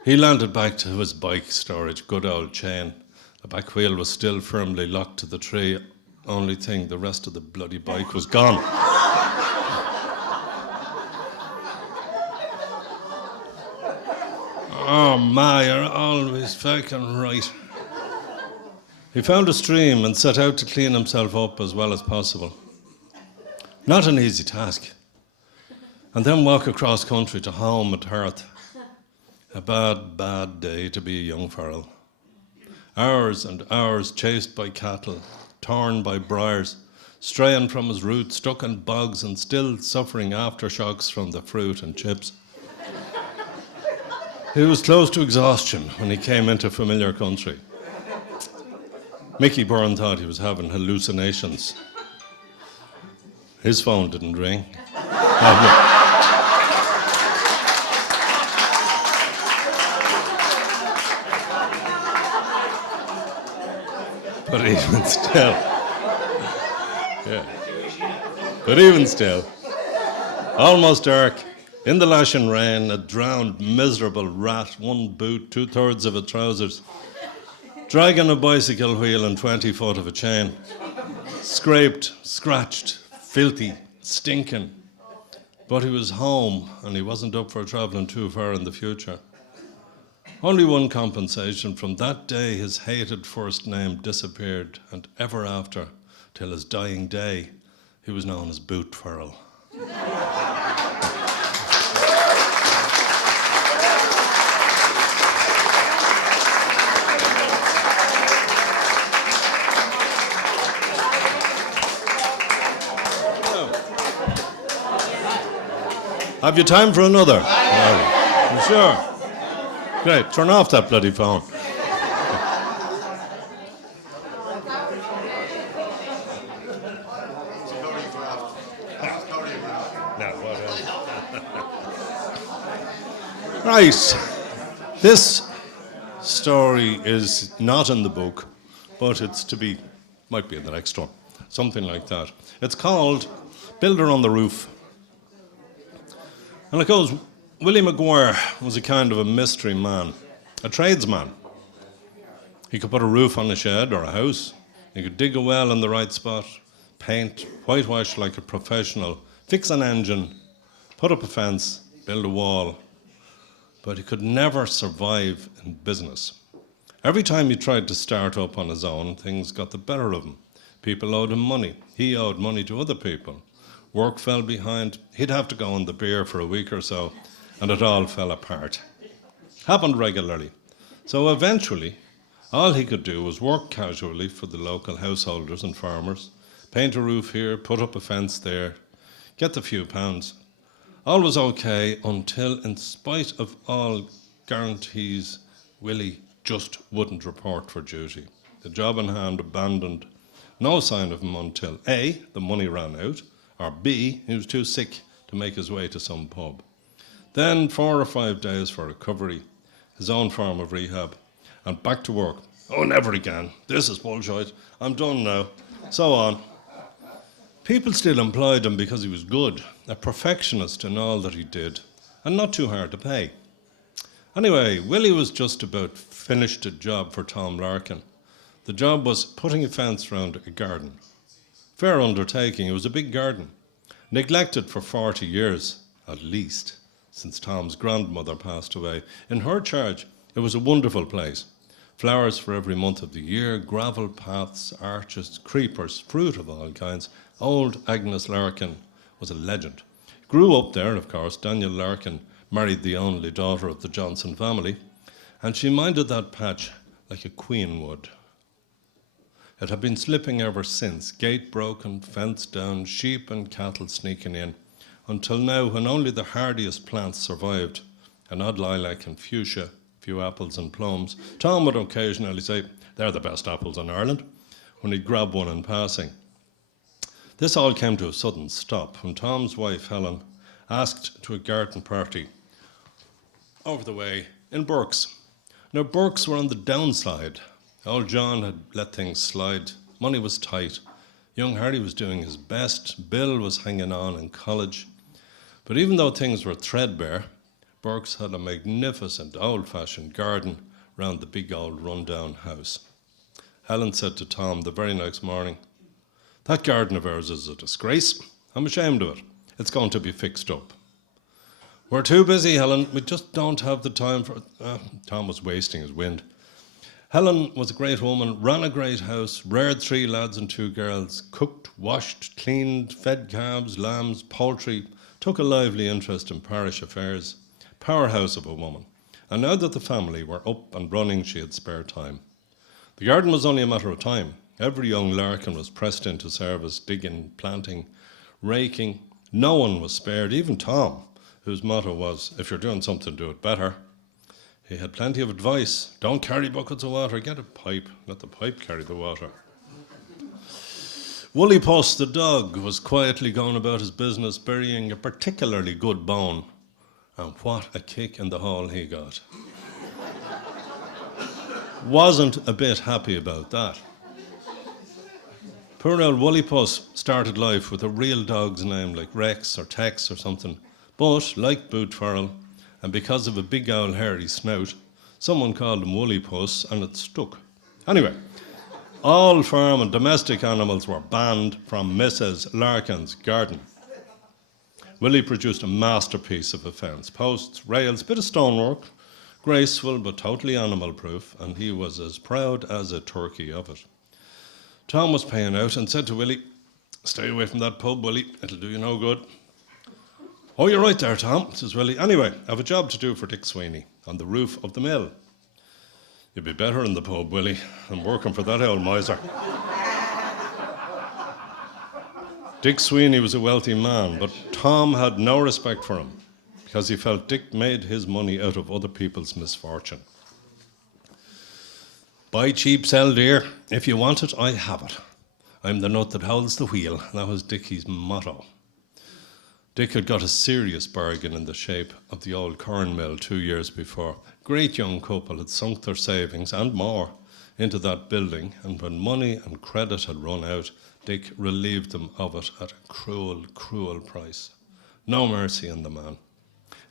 he landed back to his bike storage, good old chain. The back wheel was still firmly locked to the tree. Only thing, the rest of the bloody bike was gone. Oh, Ma, you're always fucking right. He found a stream and set out to clean himself up as well as possible. Not an easy task. And then walk across country to home at hearth. A bad, bad day to be a young Farrell. Hours and hours chased by cattle, torn by briars, straying from his route, stuck in bogs and still suffering aftershocks from the fruit and chips. He was close to exhaustion when he came into familiar country. Mickey Byrne thought he was having hallucinations. His phone didn't ring. But even still, almost dark, in the lashing rain, a drowned, miserable rat, one boot, 2/3 of a trousers, dragging a bicycle wheel and 20 foot of a chain, scraped, scratched, filthy, stinking. But he was home, and he wasn't up for travelling too far in the future. Only one compensation: from that day his hated first name disappeared, and ever after, till his dying day, he was known as Boot Farrell. Have you time for another? You sure? Great, turn off that bloody phone. Right, this story is not in the book, but it's to be, might be in the next one, something like that. It's called Builder on the Roof. And it goes, Willie McGuire was a kind of a mystery man, a tradesman. He could put a roof on a shed or a house. He could dig a well in the right spot, paint, whitewash like a professional, fix an engine, put up a fence, build a wall. But he could never survive in business. Every time he tried to start up on his own, things got the better of him. People owed him money. He owed money to other people. Work fell behind. He'd have to go on the beer for a week or so, and it all fell apart. Happened regularly. So eventually, all he could do was work casually for the local householders and farmers, paint a roof here, put up a fence there, get the few pounds. All was okay until, in spite of all guarantees, Willie just wouldn't report for duty. The job in hand abandoned. No sign of him until A, the money ran out, or B, he was too sick to make his way to some pub. Then 4 or 5 days for recovery, his own form of rehab, and back to work. Oh, never again. This is bullshit. I'm done now. So on. People still employed him because he was good, a perfectionist in all that he did, and not too hard to pay. Anyway, Willie was just about finished a job for Tom Larkin. The job was putting a fence round a garden. Fair undertaking. It was a big garden, neglected for 40 years, at least, since Tom's grandmother passed away. In her charge, it was a wonderful place. Flowers for every month of the year, gravel paths, arches, creepers, fruit of all kinds. Old Agnes Larkin was a legend. Grew up there, of course. Daniel Larkin married the only daughter of the Johnson family, and she minded that patch like a queen would. It had been slipping ever since, gate broken, fence down, sheep and cattle sneaking in, until now when only the hardiest plants survived, an odd lilac and fuchsia, a few apples and plums. Tom would occasionally say, "They're the best apples in Ireland," when he'd grab one in passing. This all came to a sudden stop when Tom's wife, Helen, asked to a garden party over the way in Burke's. Now, Burke's were on the downside. Old John had let things slide. Money was tight. Young Harry was doing his best. Bill was hanging on in college. But even though things were threadbare, Burke's had a magnificent old-fashioned garden round the big old run-down house. Helen said to Tom the very next morning, "That garden of ours is a disgrace. I'm ashamed of it. It's going to be fixed up." "We're too busy, Helen. We just don't have the time for it." Tom was wasting his wind. Helen was a great woman, ran a great house, reared 3 lads and 2 girls, cooked, washed, cleaned, fed calves, lambs, poultry, took a lively interest in parish affairs. Powerhouse of a woman. And now that the family were up and running, she had spare time. The garden was only a matter of time. Every young Larkin was pressed into service, digging, planting, raking. No one was spared, even Tom, whose motto was, "If you're doing something, do it better." He had plenty of advice. Don't carry buckets of water, get a pipe, let the pipe carry the water. Woolly Puss, the dog, was quietly going about his business, burying a particularly good bone. And what a kick in the hole he got. Wasn't a bit happy about that. Poor old Woolly Puss started life with a real dog's name like Rex or Tex or something. But, like Boot Farrell, and because of a big old hairy snout, someone called him Woolly Puss, and it stuck. Anyway, all farm and domestic animals were banned from Mrs. Larkin's garden. Willie produced a masterpiece of a fence. Posts, rails, bit of stonework, graceful but totally animal-proof, and he was as proud as a turkey of it. Tom was paying out and said to Willie, "Stay away from that pub, Willie. It'll do you no good." "Oh, you're right there, Tom," says Willie. "Anyway, I have a job to do for Dick Sweeney on the roof of the mill." "You'd be better in the pub, Willie, than working for that old miser." Dick Sweeney was a wealthy man, but Tom had no respect for him because he felt Dick made his money out of other people's misfortune. "Buy cheap, sell dear. If you want it, I have it. I'm the nut that holds the wheel." That was Dickie's motto. Dick had got a serious bargain in the shape of the old corn mill 2 years before. Great young couple had sunk their savings and more into that building, and when money and credit had run out, Dick relieved them of it at a cruel, cruel price. No mercy in the man.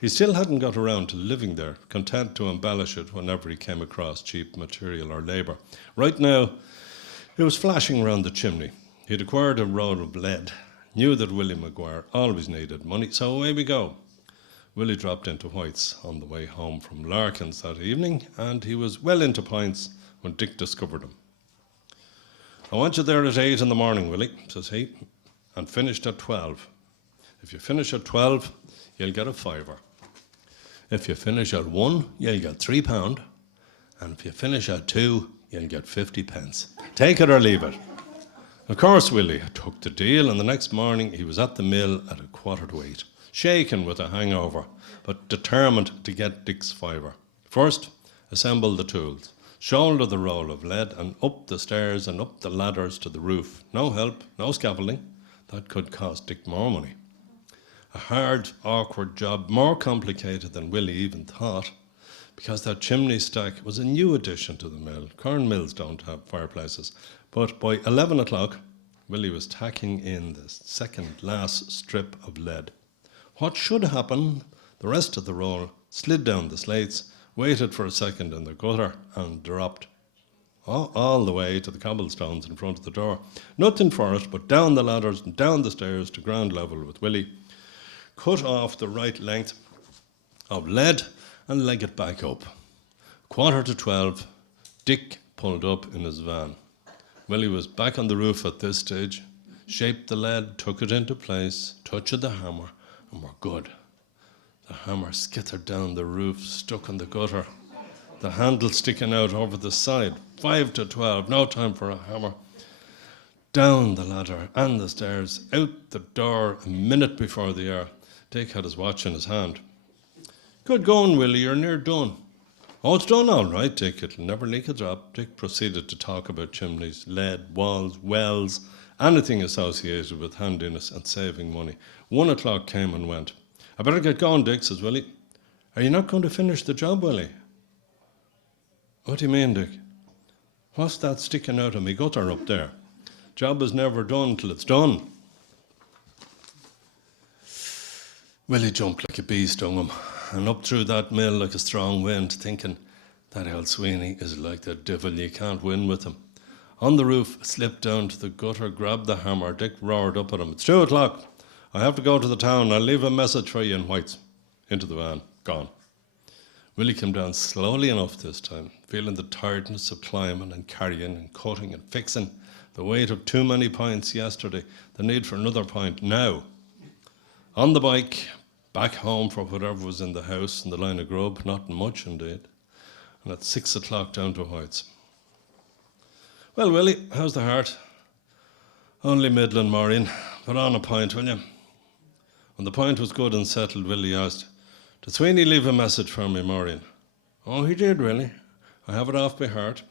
He still hadn't got around to living there, content to embellish it whenever he came across cheap material or labour. Right now, it was flashing round the chimney. He'd acquired a roll of lead, knew that Willie Maguire always needed money, so away we go. Willie dropped into White's on the way home from Larkin's that evening, and he was well into pints when Dick discovered him. "I want you there at 8 in the morning, Willie," says he, "and finished at 12. If you finish at 12, you'll get a fiver. If you finish at 1, you'll get £3, and if you finish at 2, you'll get 50 pence. Take it or leave it." Of course, Willie took the deal, and the next morning he was at the mill at 7:45, shaken with a hangover, but determined to get Dick's fiver. First, assemble the tools, shoulder the roll of lead, and up the stairs and up the ladders to the roof. No help, no scaffolding. That could cost Dick more money. A hard, awkward job, more complicated than Willie even thought, because that chimney stack was a new addition to the mill. Corn mills don't have fireplaces. But by 11 o'clock, Willie was tacking in the second last strip of lead. What should happen? The rest of the roll slid down the slates, waited for a second in the gutter, and dropped. all the way to the cobblestones in front of the door. Nothing for it but down the ladders and down the stairs to ground level with Willie. Cut off the right length of lead and leg it back up. 11:45, Dick pulled up in his van. Willie was back on the roof at this stage, shaped the lead, took it into place, touched the hammer, and we're good. The hammer skithered down the roof, stuck in the gutter. The handle sticking out over the side. 5 to 12, no time for a hammer. Down the ladder and the stairs, out the door a minute before the hour. Dick had his watch in his hand. Good going, Willie, you're near done. Oh, it's done all right, Dick. It'll never leak a drop. Dick proceeded to talk about chimneys, lead, walls, wells, anything associated with handiness and saving money. 1 o'clock came and went. I better get going, Dick, says Willie. Are you not going to finish the job, Willie? What do you mean, Dick? What's that sticking out of me gutter up there? Job is never done till it's done. Willie jumped like a bee stung him, and up through that mill like a strong wind, thinking, that old Sweeney is like the devil, you can't win with him. On the roof, slipped down to the gutter, grabbed the hammer. Dick roared up at him, it's 2 o'clock. I have to go to the town. I'll leave a message for you in White's. Into the van, gone. Willie came down slowly enough this time, feeling the tiredness of climbing and carrying and cutting and fixing, the weight of too many pints yesterday, the need for another pint now. On the bike, back home for whatever was in the house in the line of grub, not much indeed, and at 6 o'clock down to White's. Well, Willie, how's the heart? Only middling, Maureen. Put on a pint, will you? When the pint was good and settled, Willie asked, did Sweeney leave a message for me, Maureen? Oh, he did, Willie. I have it off by heart.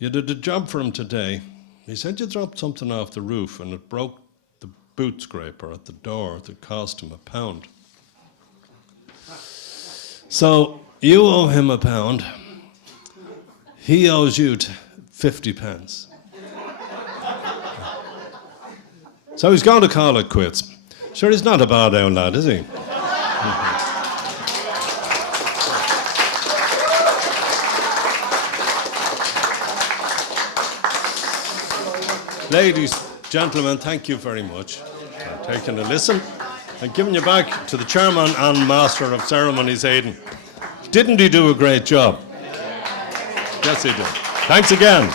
You did a job for him today. He said you dropped something off the roof and it broke the boot scraper at the door that cost him £1. So you owe him £1. He owes you 50 pence. So he's going to call it quits. Sure, he's not a bad old lad, is he? Ladies, gentlemen, thank you very much for taking a listen and giving you back to the chairman and master of ceremonies, Aidan. Didn't he do a great job? Yes, he did. Thanks again.